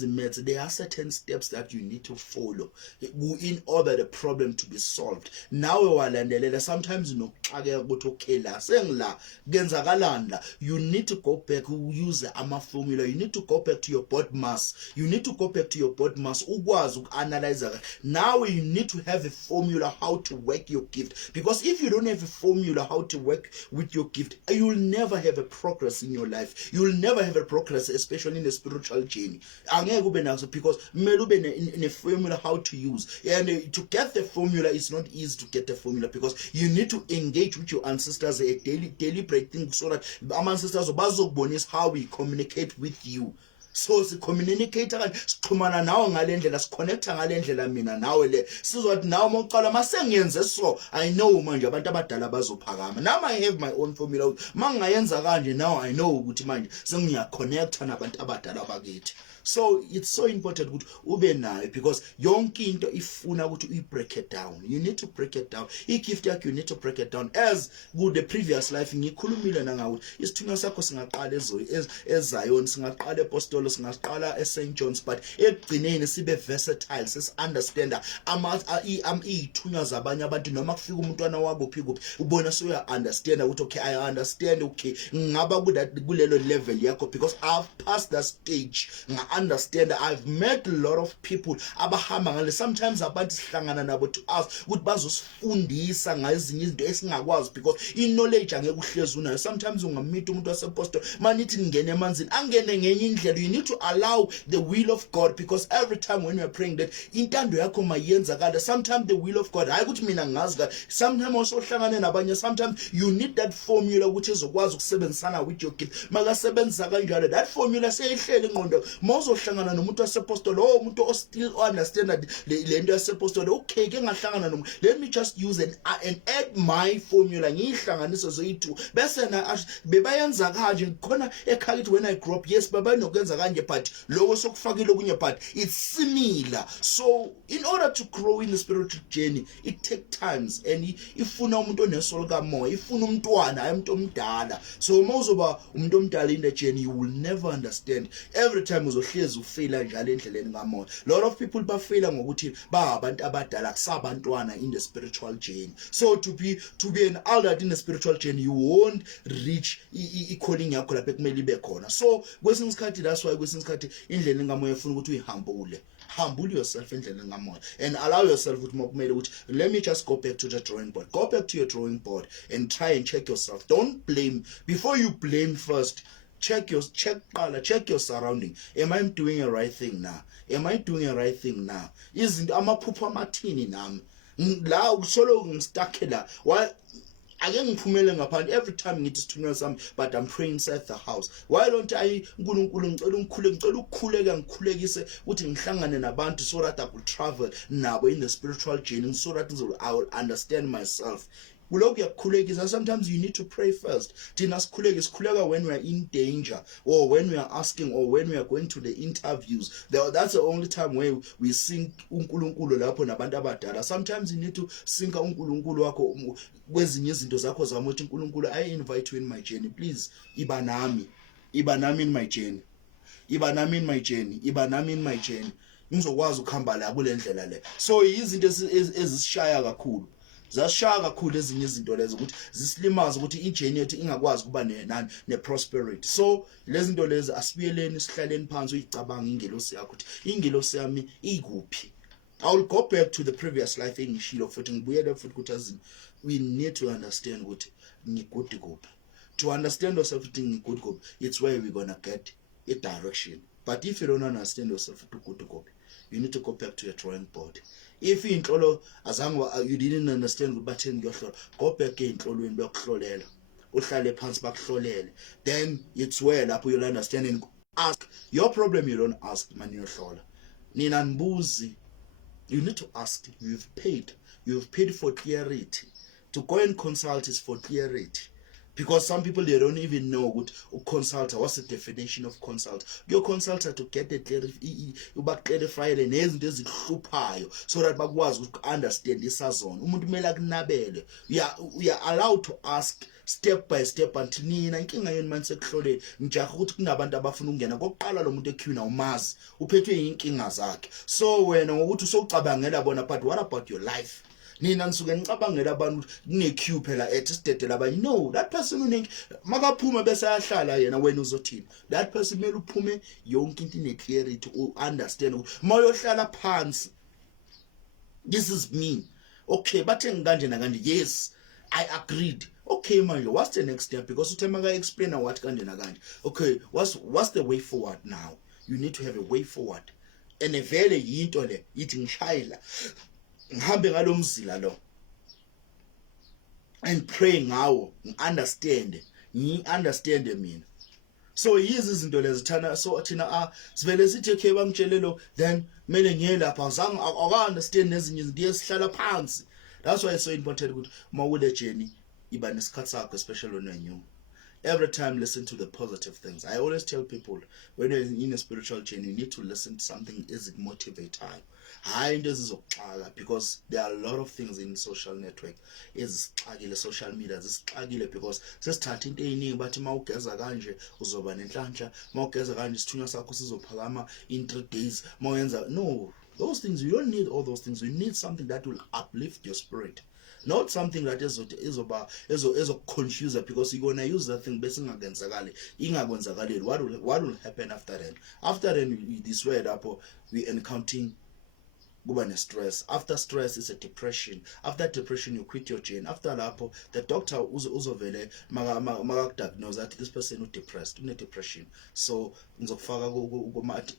maths, there are certain steps that you need to follow in order the problem to be solved. Nawe walandelela, sometimes unokuxakeka ukuthi okay la sengila kenzakalani la, you need to go back, use ama formula, you need to go back to your board mass, ukwazi ukuanalyze. Now you need to have a formula how to work your gift, because if you don't have a formula how to work with your gift, you will never have a progress in your life. You will never have a progress, especially in the spiritual journey. Because in a formula how to use, and to get the formula is not easy to get the formula, because you need to engage with your ancestors a deliberate thing, so that our ancestors bazokubonisa how we communicate with you. So communicate kanti sixhumana nawe ngalendlela, siconnecta ngalendlela mina nawe le, sizothi nawe mawuqala masengiyenze so I know manje abantu abadala bazophakama. Now I have my own formula, mangayenza kanje now I know ukuthi manje sengiyaconnecta nabantu abadala bakithi. So it's so important ukuthi ube nayo, because yonke into ifuna ukuthi uyi break it down. You need to break it down. Igift yakho you need to break it down. As with the previous life ngikhulumile nangawo, isithunywa sakho singaqala eZion, singaqala ePostolo, singaqala eSt John's, but ekugcineni sibe versatile, sis understand ithunywa zabanye abantu. Noma kufika umntwana wabo phiko ubona so uya understand ukuthi okay I understand, okay ngaba kulelo level yakho, because I've passed that stage. understand. I've met a lot of people abahamba ngale. Sometimes abantu sihlangana nabo to us ukuthi bazosifundisa ngezinye izinto esingakwazi because knowledge angeke uhlezi unayo. Sometimes ungammeet umuntu wasePostoli manithi ngene emanzini angene ngenye indlela. You need to allow the will of God, because every time when you are praying that intando yakho mayenzakala. Sometimes the will of God hayi ukuthi mina ngazi ka. Sometimes also hlangane nabanye. Sometimes you need that formula which ezokwazi ukusebenzisana with your gift. Makasebenzisa kanjalo that formula seyihlele ingqondo. Mawuzohlangana nomuntu wasePostoli umuntu still understand le nto yasePostoli, okay ke ngahlangana nomuntu, let me just use and add my formula ngihlanganise zoyi2 bese na bebayenza kanje khona ekhaya when I grew up. Yes baba nokwenza kanje but lokho sokufakile okunye but it's similar. So in order to grow in the spiritual journey it take times, and ifuna umuntu onesolo kamoya, ifuna umntwana hayi umuntu omdala. So mawuzoba umuntu omdala in the journey you will never understand. Every time uzohlezi ufela njalo endleleni kamoya. Lot of people bafela ngokuthi ba abantu abadala kusabantwana in the spiritual journey. So to be an adult in the spiritual journey you won't reach i-calling yakho lapho ekumele ibe khona. So kwesinye isikhathi that's why kwesinye isikhathi indlela kamoya ufuna ukuthi uyihambule. Humble yourself endleleni kamoya and allow yourself ukuthi makumele ukuthi let me just go back to the drawing board. Go back to your drawing board and try and check yourself. Don't blame. Before you blame first, check your surrounding. Am I doing a right thing now? Am I doing a right thing now? Izinto amaphupho amathini nami la solo ngistuck la. Why ake ngiphumele ngaphandle every time ngithi sithumela sami but I'm praying inside the house? Why don't I uNkulunkulu ngicela ukukhuleka ngikhulekise ukuthi ngihlangane nabantu so that I could travel nabo in the spiritual journey so that I will understand myself. Sometimes you need to pray first. Sikhuleka when we are in danger, or when we are asking, or when we are going to the interviews. That's the only time where we sing uNkulunkulu lapho nabantu abadala. Sometimes you need to sing uNkulunkulu wakho kwezinye izinto zakho zamuthi uNkulunkulu, I invite you in my journey. Please, iba nami in my journey. Iba nami in my journey. Ngizokwazi ukuhamba la kule ndlela le. So izinto ezisishaya kakhulu. Zasishaya kakhulu ezinye izinto lezo ukuthi zisilimaza ukuthi ijourney yethu ingakwazi kuba ne-prosperity. So lezi zinto lezi asibiyeleni sihlaleni phansi uyicabanga ingelosi yakho ukuthi ingelosi yami ikuphi. I will go back to the previous life engishilo futhi ngibuyele futhi ukuthi azini we need to understand ukuthi ngikude kuphi. To understand yourself ukuthi ngikude kuphi, it's where we're gonna get a direction. But if you don't understand yourself ukuthi ngikude kuphi, you need to go back to your drawing board. If inhlolo azange you didn't understand ukuthi ngiyohlola, go back enhlolweni bayokuhlolela. Uhlale phansi bakuhlolele. Then it's where lapho you'll understand and ask. Your problem you don't ask man uyohlola. Nina ngibuzi. You need to ask. You've paid for clarity. To go and consult is for clarity. Because some people, they don't even know what consultant, what's the definition of consult. Your consultant to get the clarify the nezinto ezihluphayo so that bakwazi to understand this azon. Umuntu kumele akunabele. We are allowed to ask step by step until nina inkinga yenu manje sekuhloleni ngijaha ukuthi kunabantu abafuna ukungena kokuqala lo muntu ekhuna umazi uphethwe inkinga zakhe. So wena ngokuthi usocabangela bona, but what about your life? Nina nisuke ngicabangela abantu kune-queue phela sidedela abanye. No, that person uningi makaphume bese ayahlala yena wena uzothini. That person kumele uphume yonke into ine-clarity understand ukuthi mayohlala phansi, this is me. Okay, bathe ngikanje nakanje, yes I agreed. Okay manje, what's the next step? Because uthe maka explain what kanje nakanje. Okay, what's the way forward now? You need to have a way forward. And vele yinto le ithi ngishayela ngihambe ngalomzila lo and pray ngawo, ngiunderstand mina. So yizi izinto lezi thana, so thina sivele sithi okay bangitshele lo, then kumele ngiye lapha azange aka-understand nezinye izinto esihlala phansi. That's why it's so important ukuthi mawule journey iba nesikhathi sakho, especially when you're new. Every time listen to the positive things. I always tell people when you're in a spiritual journey you need to listen to something is it motivating. Because there are a lot of things in social network social media zisixakile because sesithatha into eyiningi bathi mawugeza kanje uzoba nenhlanhla, mawugeza kanje isithunywa sakho sizophakama in 3 days, mawenza no. Those things, you don't need all those things. You need something that will uplift your spirit, not something that is a confuser, because you're gonna use that thing what will happen after then? After then, this way up we encountering stress. After stress is a depression. After depression, you quit your chain. After lapho, the doctor uzovele diagnose that this person is depressed, in a depression. So ngizokufaka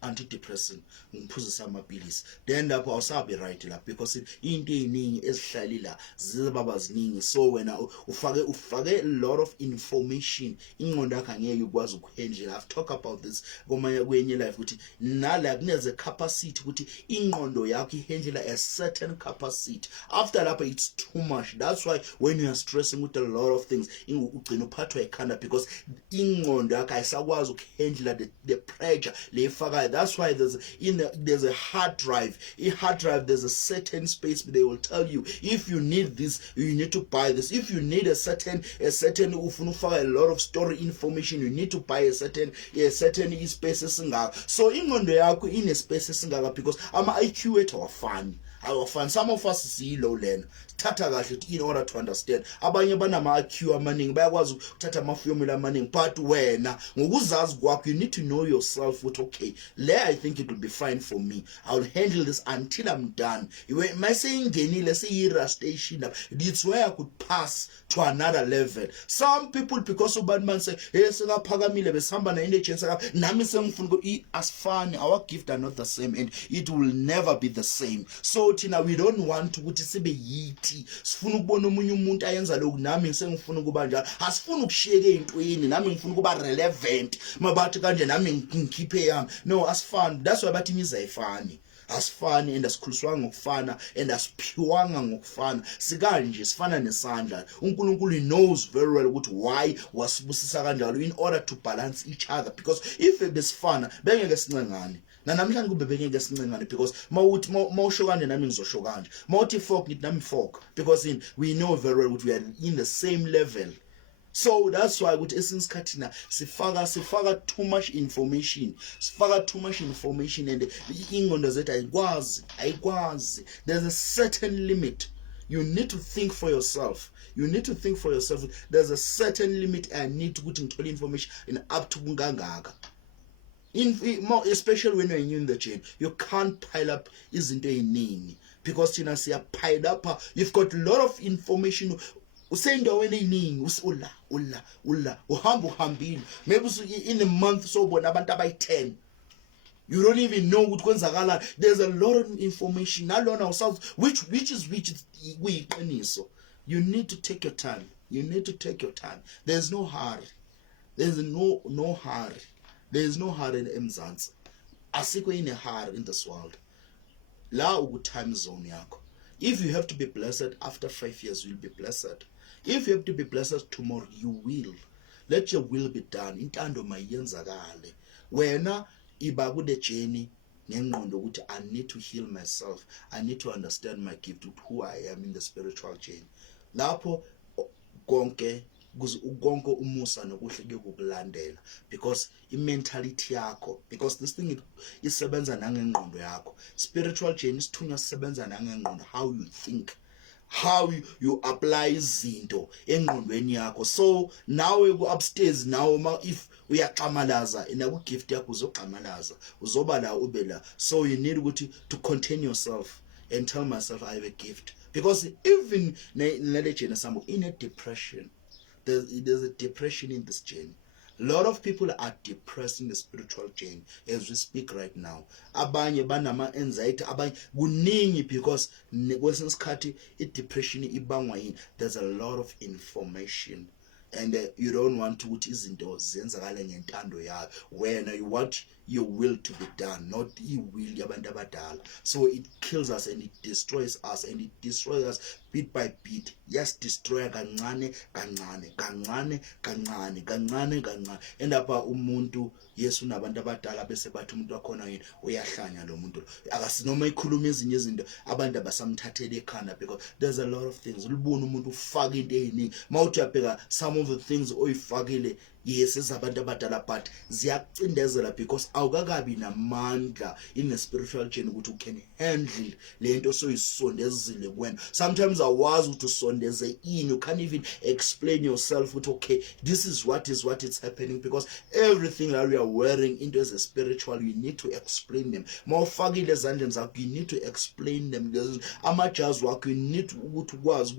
antidepressant, ngiphuzisa amapilisi. Then lapho awusabe right la, because into eziningi ezihlali la zizababa ziningi. So wena ufake a lot of information, ingqondo yakho angeke ukwazi ukuhandle. I've talked about this kwenye life ukuthi nala kuneze capacity ukuthi ingqondo yakho handle a certain capacity. After that, it's too much. That's why when you are stressing with a lot of things, because ingqondo yakho ayisakwazi ukuhandle the pressure. That's why there's a hard drive. In hard drive, there's a certain space, but they will tell you if you need this, you need to buy this. If you need a certain a lot of story information, you need to buy a certain spaces. So ingqondo yakho in a spaces because I'm IQ at our fun. Some of us see low learn. In order to understand. Abanye banama IQ amaningi bayakwazi ukuthatha ama formula amaningi, but wena ngokuzazi kwakho you need to know yourself with okay, I think it will be fine for me. I'll handle this until I'm done. When I say ingenile say station, it's where I could pass to another level. Some people, because of bad man say hey singaphakamile besihamba na into chance nami sengifuna as fun, our gift are not the same and it will never be the same. So tina we don't want ukuthi sibe yithi sifuna ukubona umunye umuntu ayenza lokhu nami ngisengifuna ukuba njalo. Asifuna ukushiyeka ezintweni nami ngifuna ukuba relevant mabathi kanje nami ngikhiphe yami. No, asifani. That's why bathi imiza ayifani. Asifani and asikhuliswanga ngokufana and asiphiwanga ngokufana. Sikanje sifana nesandla. uNkulunkulu knows very well ukuthi why wasibusisa kanjalo in order to balance each other, because if besifana bengeke sincengane. Namhlanje kube bengeke sincengane, because mawusho kanje nami ngizosho kanje. Mawuthi fork ngithi nami fork, because we know very well that we are in the same level. So that's why with essence katina sifaka too much information. And ingqondo zethu ayikwazi. There's a certain limit. You need to think for yourself. There's a certain limit. I need to put into information in up to ngangaka. More especially when you're in the chain, you can't pile up izinto eziningi, because tina siya piled up. You've got a lot of information. Usendaweni eziningi ulla uhambile, maybe in a month so bona abantu abayi-10. You don't even know what kwenzakala. There's a lot of information nalona ourselves which is kuyiqiniso. You need to take your time. There's no hurry. There's no hurry. There's no hurry in emzansi. Asikho in a hurry in this world. La time zone yakho. If you have to be blessed after 5 years, you'll be blessed. If you have to be blessed tomorrow, you will. Let your will be done. Intando mayenzakale. Wena iba kude journey ngengqondo ukuthi I need to heal myself. I need to understand my gift, who I am in the spiritual chain. Lapho konke umusa nokuhle kukulandela, because mentality yakho, because this thing isebenza nangengqondo yakho. Spiritual chain isithunywa sisebenza nangengqondo, how you think, how you apply izinto engqondweni yakho. So nawe upstairs now if uyaxamalaza inaku gift yakho uzoxamalaza uzoba la ube la. So you need to contain yourself and tell myself I have a gift, because even in a depression, there's a depression in this chain. A lot of people are depressed in the spiritual chain as we speak right now. Abanye banama anxiety, abanye kuningi, because kwesinye isikhathi depression ibangwa yini. There's a lot of information, and you don't want to put izinto zenzakale ngentando yakho, when you want your will to be done, not will yabantu abadala. So it kills us and it destroys us, and it destroys us bit by bit. Yes, destroy kancane. And apha umuntu yesu nabantu abadala bese bathi umuntu wakhona yini uyahlanya lo muntu akasinoma ikhuluma ezinye izinto abantu abasamthathele ekhanda, because there's a lot of things. Ulibona umuntu ufaka into eziningi, mawuthi uyabheka some of the things oyifakile, yes ezabantu abadala, but ziyacindezela because awukakabi namandla in the spiritual journey ukuthi you can handle lento soyisondezile kuwena. Sometimes awazi ukuthi usondeze ini, you can't even explain yourself ukuthi okay, this is what it's happening, because everything that we are wearing into as a spiritual, you need to explain them. Mawufakile ezandleni zakho, you need to explain them. Amajazi wakho, you need ukuthi ukwazi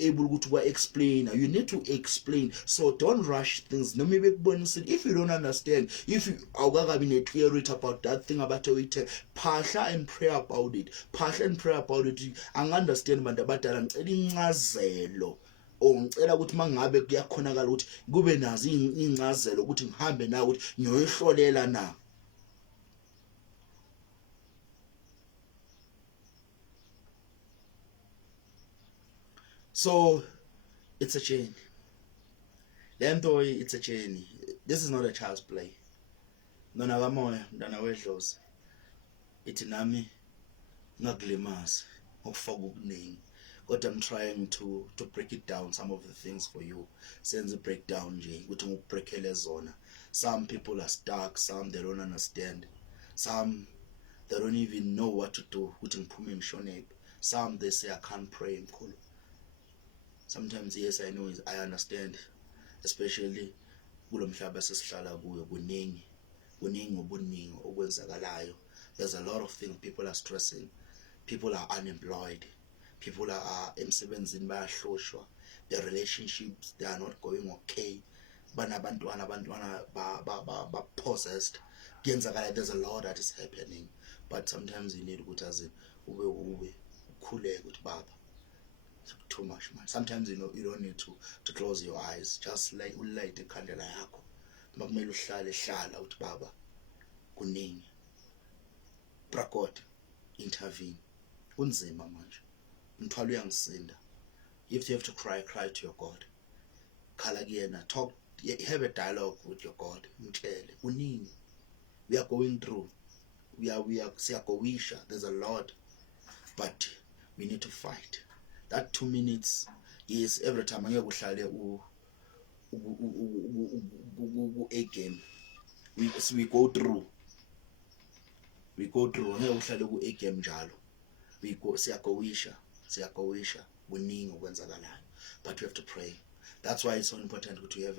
able ukuthi explain, you need to explain. So don't rush things. No, maybe if you don't understand, if you awukakabi ne clarity about that thing about it, phahla and pray about it. Phahla and pray about it. Angi-understand bantu abadala, ngicela incazelo, ngicela ukuthi mangabe kuyakhonakala ukuthi kube nazo incazelo ukuthi ngihambe na ukuthi ngiyoyihlolela na. So it's a journey. Lento it's a journey. This is not a child's play. Nona kamoya mntana wedlozi, ithi nami ngakulimaza ngokufaka okuningi, kodwa I'm trying to break it down, some of the things for you. Senze breakdown nje ukuthi ngikubreakele zona. Some people are stuck, some they don't understand, some they don't even know what to do ukuthi ngiphume ngishonephi. Some they say I can't pray mkhulu. Sometimes yes, I know, I understand, especially kulo mhlaba sesihlala kuyo kuningi obuningi okwenzakalayo. There's a lot of things. People are stressing, people are unemployed, people are emsebenzini bayahloshwa, their relationships, they are not going okay, banabantwana ba possessed, kuyenzakala. There's a lot that is happening, but sometimes you need ukuthi aze ube ukhuleke ukuthi baba too much, man. Sometimes you don't need to close your eyes, just like ulight ikhandela yakho, makumele uhlale hlala uthi baba kuningi, God intervene. Kunzima manje, umthwalo uyangisinda. If you have to cry to your God, khala kuyena, talk, have a dialogue with your God, mtshele kuningi, we are going through, we are siyagowisha, there's a lot, but we need to fight. That 2 minutes is every time angeke uhlale a game. We go through angeke uhlale a game njalo. We go siyagowisha kuningi okwenzakalayo, but we have to pray. That's why it's so important to have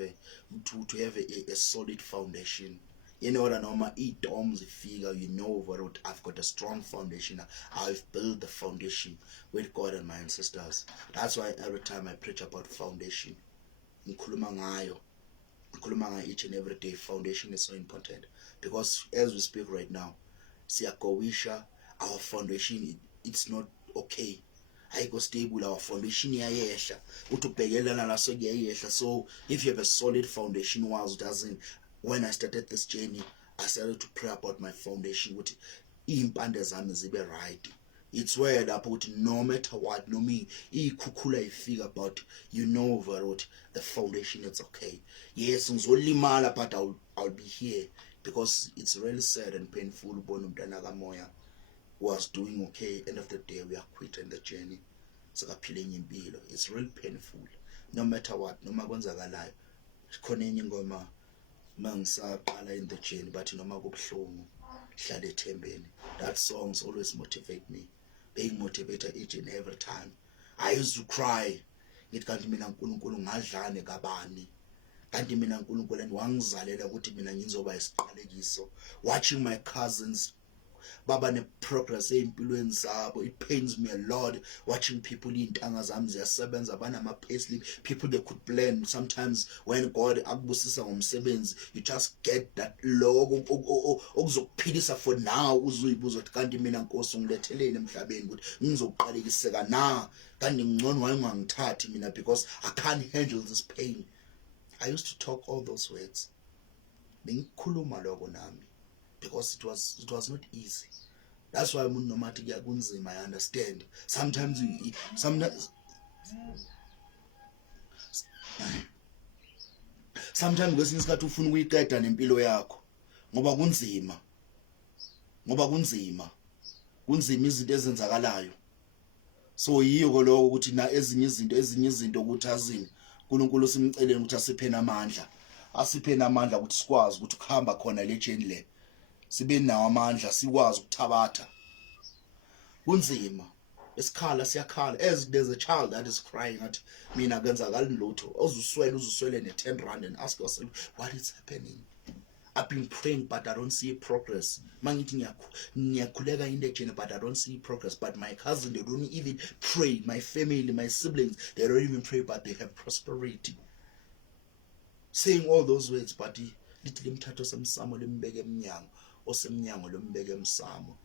a solid foundation. You know that normal dorms figure, you know what, I've got a strong foundation. I've built the foundation with God and my ancestors. That's why every time I preach about foundation, ngikhuluma ngayo each and every day. Foundation is so important, because as we speak right now, siyagowisha, our foundation, it's not okay. Ayikho stable, our foundation iyayehla, uthi ubhekelana naso kuyayehla. So if you have a solid foundation, when I started this journey, I started to pray about my foundation, ukuthi impande zami zibe right. It's where that no matter what, no me ikhukhula ifika, but you know what, the foundation is okay. Yes, ngizolimala, but I'll be here, because it's really sad and painful. Ubona umntana kamoya was doing okay, end of the day we are quitting the journey. Sakaphile impilo. It's really painful. No matter what, noma kwenzakalayo. Khona enye ingoma mangisaqala in the journey, but noma kubuhlungu hlala ethembeni. That songs always motivate me. Being motivated each and every time. I used to cry. Ngithi kanti mina uNkulunkulu ngadlane kabani? Kanti mina uNkulunkulu wangizalela ukuthi mina ngizoba isiqalekiso. Watching my cousins baba ne progress empilweni zabo, it pains me a lot watching people intanga zami ziyasebenza banama payslip, people they could plan. Sometimes when God akubusisa ngomsebenzi, you just get that logo okuzokuphilisa for now, uzuyibuza ukuthi kanti mina Nkosi ungiletheleni emhlabeni ukuthi ngizoqalekiseka na, kanti ngcono wayengangithathi mina because I can't handle this pain. I used to talk all those words, bengikhuluma lokho nami, because it was not easy. That's why umuntu noma athi kuyakunzima, I understand. Sometimes kwesinye isikhathi ufuna ukuyiqeda nempilo yakho ngoba kunzima izinto ezenzakalayo. So yiko lokho ukuthi na ezinye izinto ukuthi azini uNkulunkulu simceleni ukuthi asiphe namandla ukuthi sikwazi ukuthi ukuhamba khona le journey le. sibe nawo amandla sikwazi ukuthabatha kunzima esikhala siyakhala as there's a child that is crying at mina kwenzakala lutho uzuswele ne-10 rand and ask yourself what is happening. I've been praying but I don't see progress. Mangithi ngiyakhuleka in the journey but I don't see progress. But my cousin, they don't even pray. My family, my siblings, they don't even pray but they have prosperity. Saying all those words but lithi limthatho semsamo limbeke emnyango osemnyango lombeke emsamo.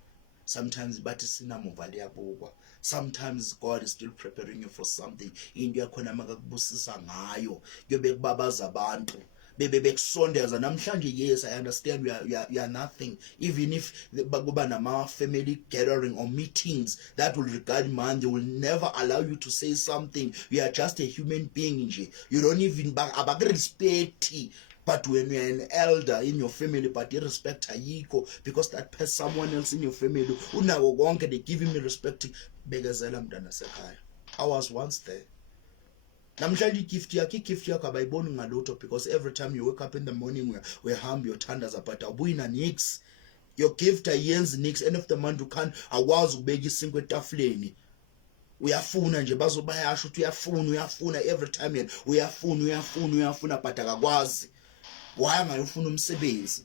Sometimes bathi sinamuva liyabukwa. Sometimes God is still preparing you for something. Into yakhona makakubusisa ngayo kuyobe kubabaza abantu bebekusondeza namhlanje. Yes, I understand you are nothing. Even if kuba nama family gathering or meetings that will regard man, they will never allow you to say something. You are just a human being nje. You don't even respect. But when you're an elder in your family, but you respect ayiko because that person, someone else in your family, unawo konke, they give him respect. Begazela mntana sekhaya. I was once there. Namhlanje gift yakho abayiboni ngalutho because every time you wake up in the morning uyahamba uyothandaza but awubuyi na nix. Your gift ayenzi nix. End of the month awazi ukubeka isinkwa etafuleni. Uyafuna nje bazobayasho ukuthi uyafuna every time yena uyafuna but akakwazi. Why angayofuna umsebenzi?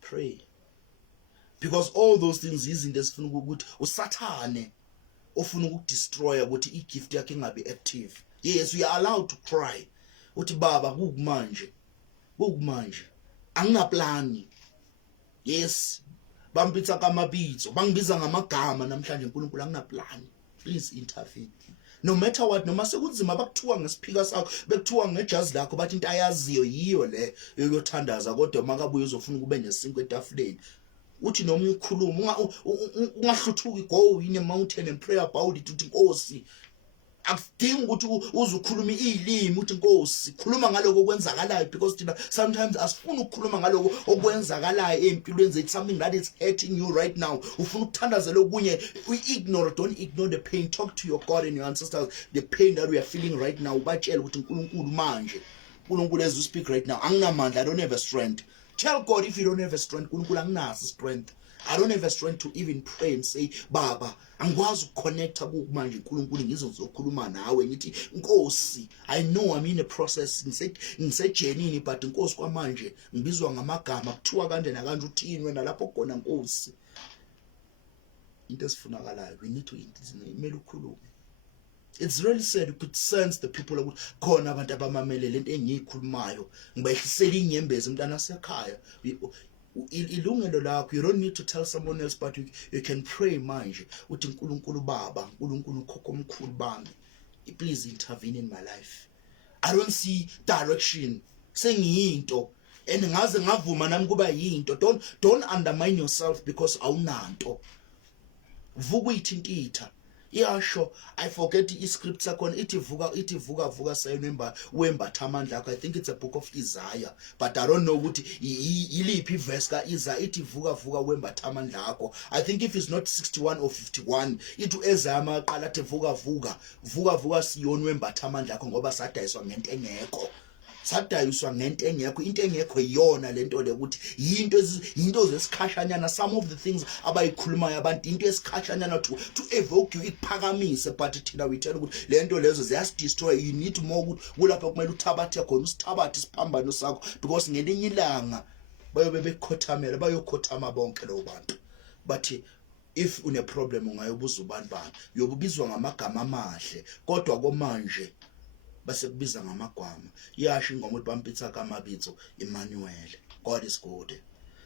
Pray. Because all those things izinto ezifuna ukuthi usathane ofuna ukudestroy ukuthi igift yakhe ingabe active. Yes, we are allowed to cry. Uthi baba kukumanje anginaplani. Yes, bambitsa kamabitso bangibiza ngamagama namhlanje uNkulunkulu anginaplani. Please intervene. No matter what, noma sekunzima bakuthiwa ngesiphika sakho bekuthiwa ngejazi lakho bathi into ayaziyo yiyo le yokuthandaza kodwa makabuye uzofuna kube nesinkwa etafuleni. Uthi noma ukhuluma ungahluthuki, go in a mountain and pray about it. Uthi Nkosi akudingi ukuthi uzukhuluma ilimi uthi Nkosi khuluma ngaloko okwenzakalayo because thina sometimes asifuni ukukhuluma ngaloko okwenzakalayo empilweni zethu, something that is hurting you right now. Ufuna ukuthandazela okunye, don't ignore the pain. Talk to your God and your ancestors, the pain that we are feeling right now. Ubatshela ukuthi uNkulunkulu manje, uNkulunkulu as you speak right now anginamandla, I don't have a strength. Tell God if you don't have a strength, uNkulunkulu anginaso strength. I don't have a strength to even pray and say baba angikwazi ukuconnecta kumanje uNkulunkulu ngizokhuluma nawe ngithi Nkosi, I know I'm in a process, ngisejourney but Nkosi kwamanje ngibizwa ngamagama kuthiwa kanje nakanje uthini wena lapho khona Nkosi. Into esifunakalayo we need to imele ukhulume. It's really sad. You could sense the people ukuthi khona abantu abamamele lento engiyikhulumayo ngibayihlisela inyembezi mntana sekhaya. Ilungelo lakho. You don't need to tell someone else but you can pray manje uthi uNkulunkulu baba, uNkulunkulu khokho omkhulu bami, please intervene in my life. I don't see direction. Sengiyinto and ngaze ngavuma nami kuba yinto. Don't undermine yourself because awunanto. Vuka uyithintitha. Yeah, sure. I forget the script sakon iti vuka sayemba wembatha amandla akho. I think it's a book of Isaiah, but I don't know what iliphi verse ka Isaiah iti vuka wembatha amandla akho. I think if it's not 61 or 51, itu Isaiah maqala the vuka Siyoni wembatha amandla akho ngoba sadayiswa ngento engekho. Sadayiswa ngento engekho. Into engekho iyona lento le ukuthi into zesikhashanyana. Some of the things abayikhulumayo abantu into esikhashanyana to evoke you ikuphakamise, but thina we tell ukuthi lento lezo ziyasdestroy. You need more ukuthi kulapho kumele uthabathe khona usithabathe isiphambano sakho because ngelinye ilanga bayobe bekhothamela bayokhothama bonke lo bantu. But if une problem ungayobuza ubani bani uyobuzwa ngamagama amahle kodwa komanje base kubiza ngamagama. Yasho ingoma ukuthi bampitsa kamabitso Emmanuel. God is good.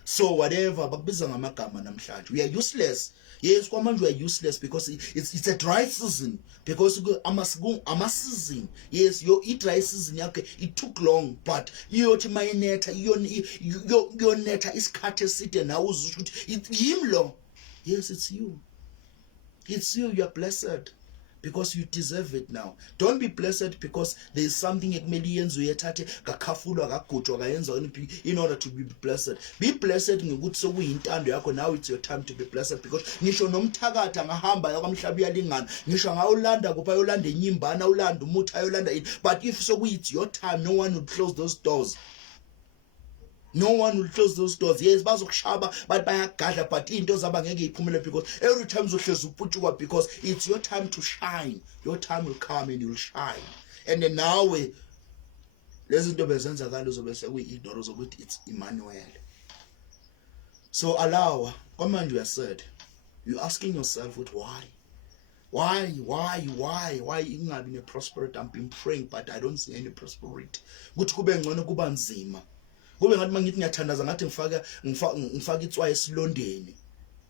So whatever bakubiza ngamagama namhlanje we are useless. Yes, kwamanje we are useless because it's a dry season, because ama season. Yes, your dry season yakhe it took long, but iyothi mayinetha yonetha isikhathi eside nawe uzusho ukuthi yimlo. Yes, it's you. It's you. You are blessed because you deserve it now. Don't be blessed because there is something ekumele yenziwe uyethathe kakhafulwa kagujwa kayenza in order to be blessed. Be blessed ngikuthi sokuyintando yakho. Now it's your time to be blessed because ngisho nomthakatha ngahamba yakwamhlaba iyalingana, ngisho ngawulanda kupha yolanda enyimbana ulanda umuthi ayolanda, but if sokuyithi your time, no one would close those doors. No one will close those doors. Yes, bazokushaba but bayagadla, but into zaba ngeke iphumele, because every time uzohlezi uphutshuka, because it's your time to shine. Your time will come and you'll shine. And then nawe lezi zinto bezenzakala uzobe sekuyi-ignore, uzokuthi it's Emmanuel. So allow, kwamanje you are sad. You're asking yourself with why ingabi ne-prosperity. I've been praying but I don't see any prosperity. Kuthi kube ngcono kuba nzima, kube ngathi mangithi ngiyathandaza ngathi ngifaka itswayi esilondeni.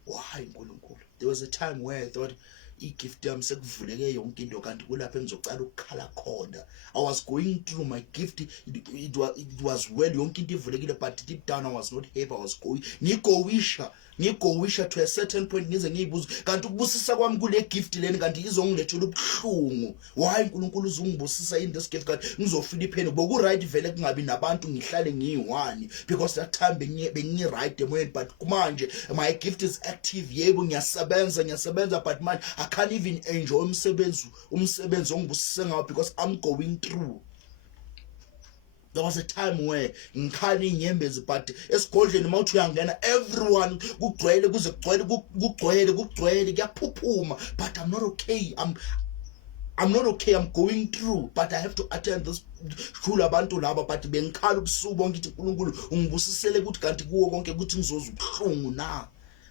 Why nkulunkulu? There was a time where I thought i-gift yami sekuvuleke yonke into, kanti kulapho engizocala ukukhala khona. I was going through my gift, it was well, yonke into ivulekile, but deep down I was not happy. I was going ngigowisha to a certain point, ngize ngiyibuza kanti ukubusisa kwami kule gift leni kanti izongilethela ubuhlungu. Why nkulunkulu uzungibusisa in this gift kanti ngizofila ipheni? Boku right vele kungabi nabantu ngihlale ngiyi-one, because that time bengi right emoyeni, but manje my gift is active. Yebo ngiyasebenza but manje I can't even enjoy umsebenzi ongibusise ngawo, because I'm going through. There was a time where ngikhali inyembezi, but esigodleni mawuthi uyangena everyone kugcwele kuze kugcwele kuyaphuphuma, but I'm not okay. I'm not okay. I'm going through, but I have to attend this shule abantu laba, but bengikhala ubusuku bonke ngithi uNkulunkulu ungibusisele ukuthi kanti kuwo konke ukuthi ngizoza ubuhlungu na,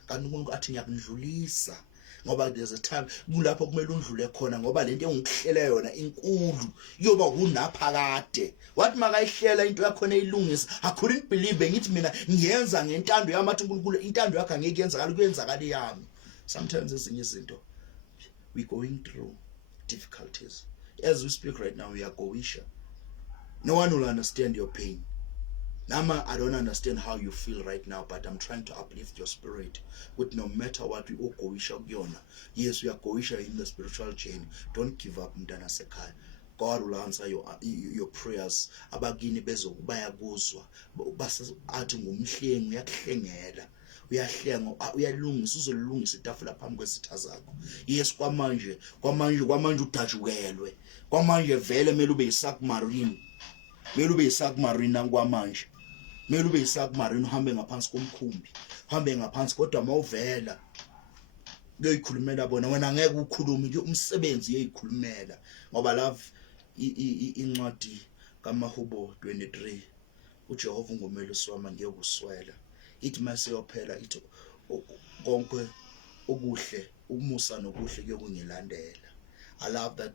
kanti uNkulunkulu athi ngiyakudlulisa, ngoba there's a time kulapho kumele undlule khona, ngoba lento engikuhlela yona inkulu yoba kunaphakade. Wathi makayihlela into yakhona eyilungisa, I couldn't believe ngithi mina ngiyenza ngentando yami, athi uNkulunkulu intando yakho angeke yenzakala, kuyenzakala yami. Sometimes ezinye izinto we going through difficulties. As we speak right now, we are goisha. No one will understand your pain. Nama, I don't understand how you feel right now, but I'm trying to uplift your spirit. But no matter what, we all goisha kuyona. Yes, we are goisha in the spiritual chain. Don't give up, mntana sekhaya. God will answer your prayers. Abagini bezo bayakuzwa. Athi ngumhlengi uyakuhlengela. Uyahlenga, uyalungisa, uzolungisa itafula phambi kwesitha zakho. Yes, kwamanje udajukelwe. Kwamanje vele mele ube yisubmarine. Mele ube yisubmarine kwamanje. Mele ube yisubmarine, uhambe ngaphansi komkhumbi. Uhambe ngaphansi, kodwa mawuvela kuyoyikhulumela bona, wena ngeke ukhulume, umsebenzi uyoyikhulumela. Ngoba love incwadi kaMahubo 23, uJehova ungumelusi wami ngeke uswela. Ithi maseyophela, ithi konke okuhle, umusa nokuhle kuyokungilandela. I love that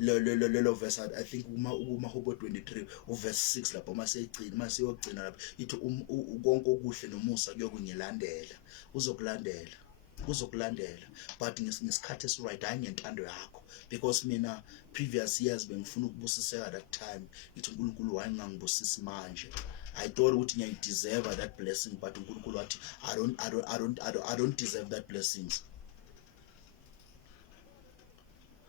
lelo verse. I think uMahubo 23 uverse 6 lapho maseyogcina lapho ithi konke okuhle nomusa kuyokungilandela. Uzokulandela but ngesikhathi esi-right, hayi ngentando yakho, because mina previous years bengifuna ukubusiseka that time. Ithi uNkulunkulu wayengangibusisi manje. I thought ukuthi ngiyayideserve that blessing, but uNkulunkulu wathi I don't deserve that blessings.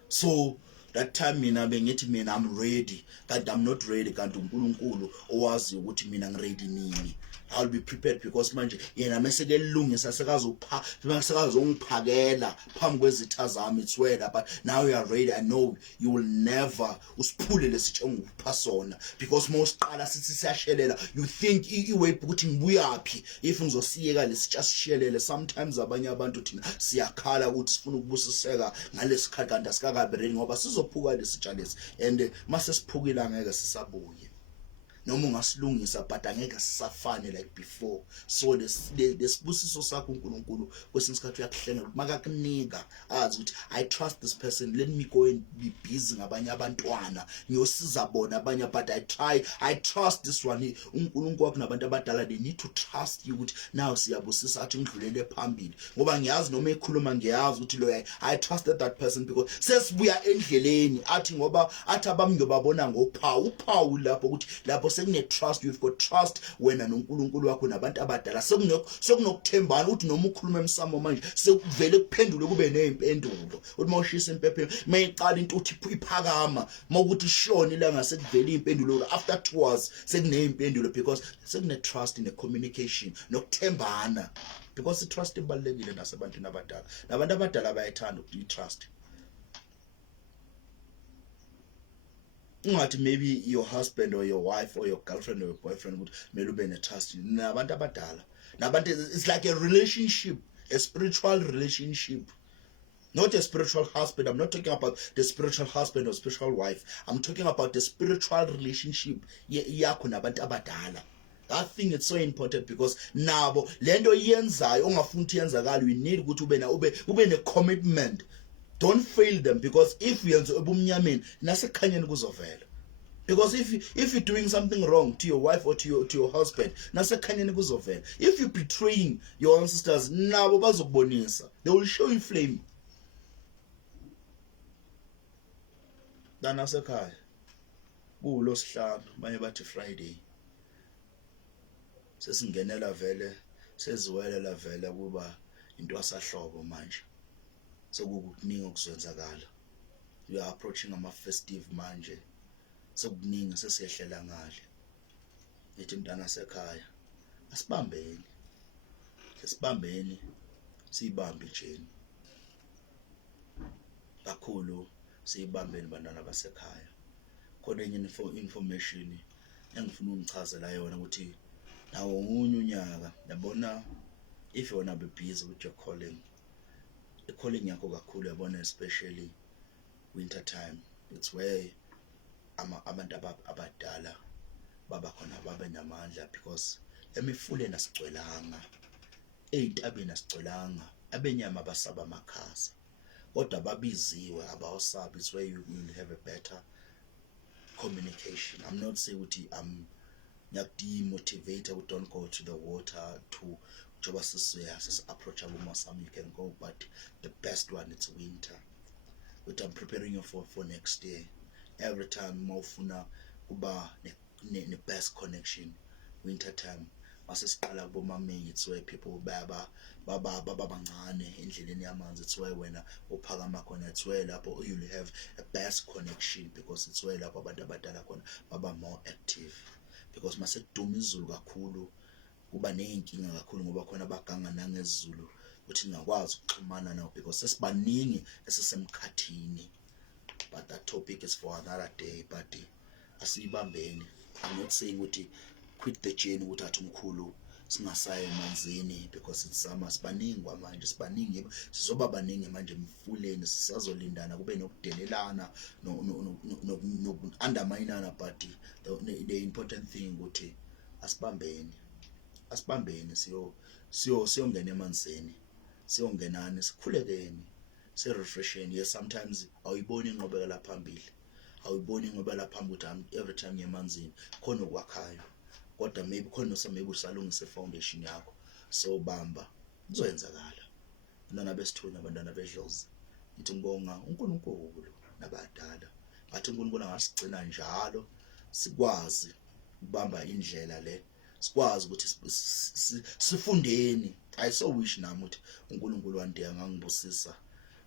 So that time mina bengithi mina I'm ready, kanti I'm not ready, kanti uNkulunkulu owazi ukuthi mina ngiready nini. I'll be prepared, because manje yena meseke lungisa sekazongiphakela phambi kwezitha zami. It's weird, but now you are ready. I know you will never usiphule lesitshe ngikupha sona, because mawusiqala sithi siyashelela, you think iway ukuthi ngibuyaphi if ngizosiyeka lesitsha sishelele. Sometimes abanye abantu thina siyakhala ukuthi sifuna ukubusiseka ngalesikhathi, kanti asikakabi ready, ngoba sizophuka lesitsha lesi, and mase siphukile angeke sisabuye. Noma ungasilungisa but angeke sisafane like before. So lesibusiso sakho uNkulunkulu kwesinye isikhathi uyakuhlengela, makakunika azi ukuthi I trust this person, let me go and be busy ngabanye abantwana ngiyosiza bona abanye, but I trust this one. uNkulunkulu wakho nabantu abadala, they need to trust you ukuthi now siyabusisa athi ngidlulele phambili, ngoba ngiyazi noma ekhuluma ngiyazi ukuthi lo I trusted that person, because sesibuya endleleni athi ngoba athi abami ngiyobabona ngophawu lapho ukuthi lapho sekune trust. You've got trust wena noNkulunkulu wakho nabantu abadala, sekunokuthembana ukuthi noma ukhuluma emsamo manje sekuvele kuphendule kube nezimpendulo. Uthi mawushisa impepho mayiqala into uthi iphakama, mawukuthi ishona ilanga sekuvele impendulo after 2 hours sekunezimpendulo, because sekune trust in the communication nokuthembana, because trust ibalekile nasebantwini abadala. Nabantu abadala bayayithanda ukuthi trust. ungathi maybe your husband or your wife or your girlfriend or your boyfriend would mele ube ne-trust nabantu abadala nabantu. It's like a relationship, a spiritual relationship, not a spiritual husband. I'm not talking about the spiritual husband or spiritual wife. I'm talking about the spiritual relationship yakho nabantu abadala. I think it's so important because nabo lento yenzayo ongafuni ukuthi yenzakala, we need ukuthi ube ne-commitment. Don't fail them, because if uyenza ebumnyameni nasekhanyeni kuzovela. Because if you're doing something wrong to your wife or to your husband, nasekhanyeni kuzovela. If you're betraying your ancestors, nabo bazokubonisa, they will show you flame. Nasekhaya kuLosihlanu manje bathi Friday, sesingenela vele, seziwelela vele kuba intwasahlobo manje. Sekukuningi okuzenzakala. We are approaching ama-festive manje, sekukuningi sesiyehlela ngale. Ngithi mntana sekhaya, asibambeni, sibambeni, siyibambe ijeni kakhulu, siyibambeni bantwana basekhaya. Khona enye information engifuna ungichazela yona ukuthi nawo unye unyaka, yabona, if you wanna be busy with your calling, calling yakho kakhulu, yabona, especially winter time, it's where abantu abadala baba khona babe namandla, because emifuleni asigcwelanga, ey'ntabeni asigcwelanga, abenyama basaba amakhasa, kodwa babiziwe abawusabi. It's where you will have a better communication. I'm not saying ukuthi ngiyakudemotivate, we don't go to the water to njengoba sisi-approach abomasam, you can go, but the best one, it's winter. But I'm preparing you for next year. Every time mawufuna kuba ne-best connection, winter time, masesiqala kubomamey, it's where people baba bancane endleleni yamanzi. It's where wena uphakama khona, it's where lapho you'll have a best connection, because it's where lapho abantu abadala khona baba more active. Because masekuduma izulu kakhulu, kuba ney'nkinga kakhulu, ngoba khona abaganga nangezulu ukuthi ngakwazi ukuxhumana nawo, because sesibaningi esisemkhathini. But that topic is for another day. But asiyibambeni. I'm not saying ukuthi quit the journey ukuthi athi umkhulu singasayi emanzini, because it's summer. Sibaningi kwamanje, sibaningi, sizoba baningi manje emfuleni, sisazolindana, kube nokudelelana, no-underminana. But the important thing ukuthi asibambeni, siyongena emanzini, siyongenani, sikhulekeni, refreshing. Yes, sometimes awuyiboni inqobekela phambili, awuyiboni inqobekela phambili ukuthi every time ngemanzini khona okwakhayo, kodwa maybe khona maybe usalungisa foundation yakho, so bamba, kuzoyenzakala. Abantwana besithunywa, abantwana bedlozi, ngithi ngibonga uNkulunkulu nabadala, bathi uNkulunkulu angasigcina njalo, sikwazi ukubamba indlela le, sikwazi ukuthi sifundeni. I so wish nami ukuthi uNkulunkulu wande angangibusisa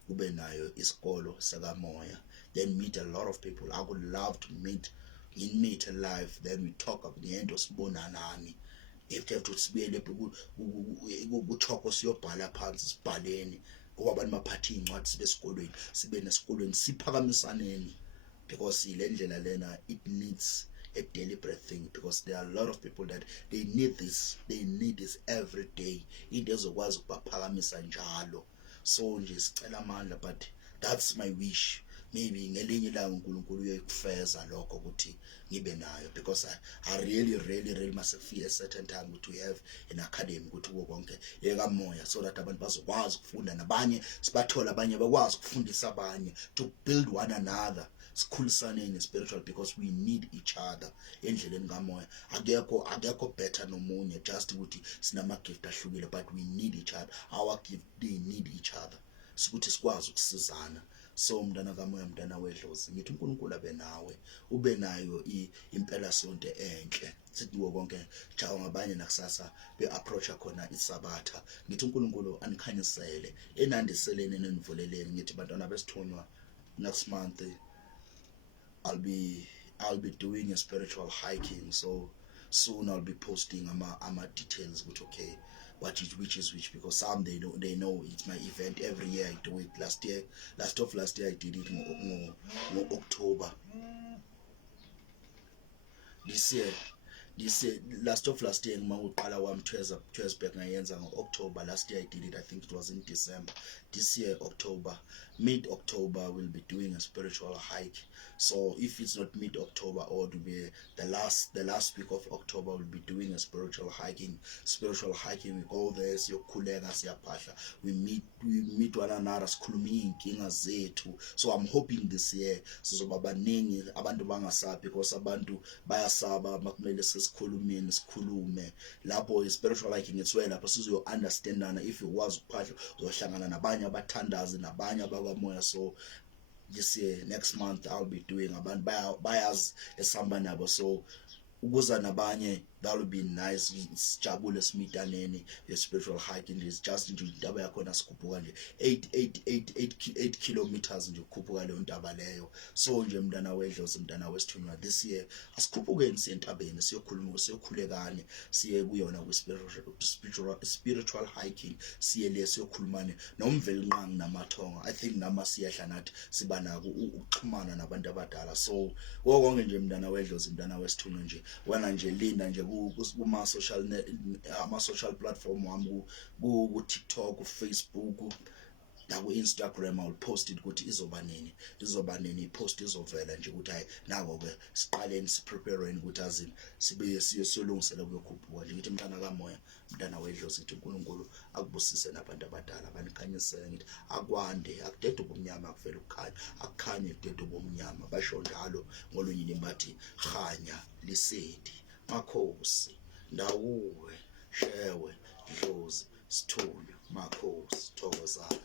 kube nayo isikolo sakamoya, then meet a lot of people. I would love to meet alive, then we talk about ngento sibonanani. If you have to sibuyele kuthoko siyobhala phansi, sibhaleni, ngoba abantu baphatha iy'ncwadi sibe nesikolweni, siphakamisaneni, because ile ndlela lena, it needs a deliberate thing, because there are a lot of people that they need this every day, into ezokwazi ukubaphakamisa njalo. So nje sicela amandla, but that's my wish. Maybe ngelinye ilanga uNkulunkulu uyekufeza lokho ukuthi ngibe nayo, because I really must feel a certain time ukuthi we have an academy ukuthi kuwo konke ekamoya, so that abantu bazokwazi ukufunda nabanye, sibathola abanye bakwazi ukufundisa abanye, to build one another, sikhulisaneni spiritual, because we need each other endleleni kamoya. Akekho better nomunye, just ukuthi sinama gift ahlukile, but we need each other. Our gift, they need each other, sikuthi sikwazi ukusizana. So mntana kamoya, mntana wedlozi, ngithi uNkulunkulu abe nawe, ube nayo impela sonke enhle, sithi kuwo konke jawu ngabanye nakusasa be-approacha khona isabatha. Ngithi uNkulunkulu anikhanyisele, enandiseleni, nenivuleleni. Ngithi bantwana besithunywa, next month I'll be doing a spiritual hiking, so soon I'll be posting ama details, but okay, which is which, because some they know it's my event. Every year I do it. Last year I did it in October. this year last year ngimanguqala wami 2 years back ngayenza ngo-October. Last year I did it, I think it was in December. This year October, mid-October, we'll be doing a spiritual hike. So if it's not mid-October, or to be the last week of October, we'll be doing a spiritual hiking. We go there, siyokhuleka, siyaphahla, we meet one another, sikhuluma iy'nkinga zethu. So I'm hoping this year sizoba baningi abantu bangasabi, because abantu bayasaba makumele sikhulume lapho i-spiritual hiking. It's where lapho sizo understandana. If ukwazi ukuphahla uzohlangana nabanye abathandazi, nabanye abakwamoya. So this year, next month, I'll be doing abantu bayazi esihamba nabo, so ukuza nabanye, that will be nice. Sijabule simitaneni. The spiritual hiking is just nje indaba yakhona sikhuphuka nje 8 kilometers nje ukukhuphuka leyo ntaba leyo. So nje mntana wedlozi, mntana wesithunywa, this year asikhuphukeni siye entabeni, siyokhulekane, siye kuyona spiritual hiking, siye le siyokhulumane nomveli nqangi namathonga. I think nama siyahla nathi siba nako ukuxhumana nabantu abadala. So konke nje mntana wedlozi, mntana wesithunywa, nje wena nje linda nje ama-social platform wami, ku-TikTok, ku-Facebook, naku-Instagram. I'll post it ukuthi izoba nini i-post izovela nje ukuthi hayi nako-ke siqaleni, siprepareni ukuthi azini sibe siyolungisela kuyokhuphuka nje. Ngithi mntana kamoya, mntana wedlozi, ngithi uNkulunkulu akubusise nabantu abadala, banikhanyisele, ngithi akwande, akudede ubumnyama, akuvele ukukhanya, akukhanye kudede ubumnyama. Basho njalo ngolunye bathi khanya lisedi. Makhosi, Ndawuwe, Shewe, Dlozi, Sithunywa, makhosi, thokozani.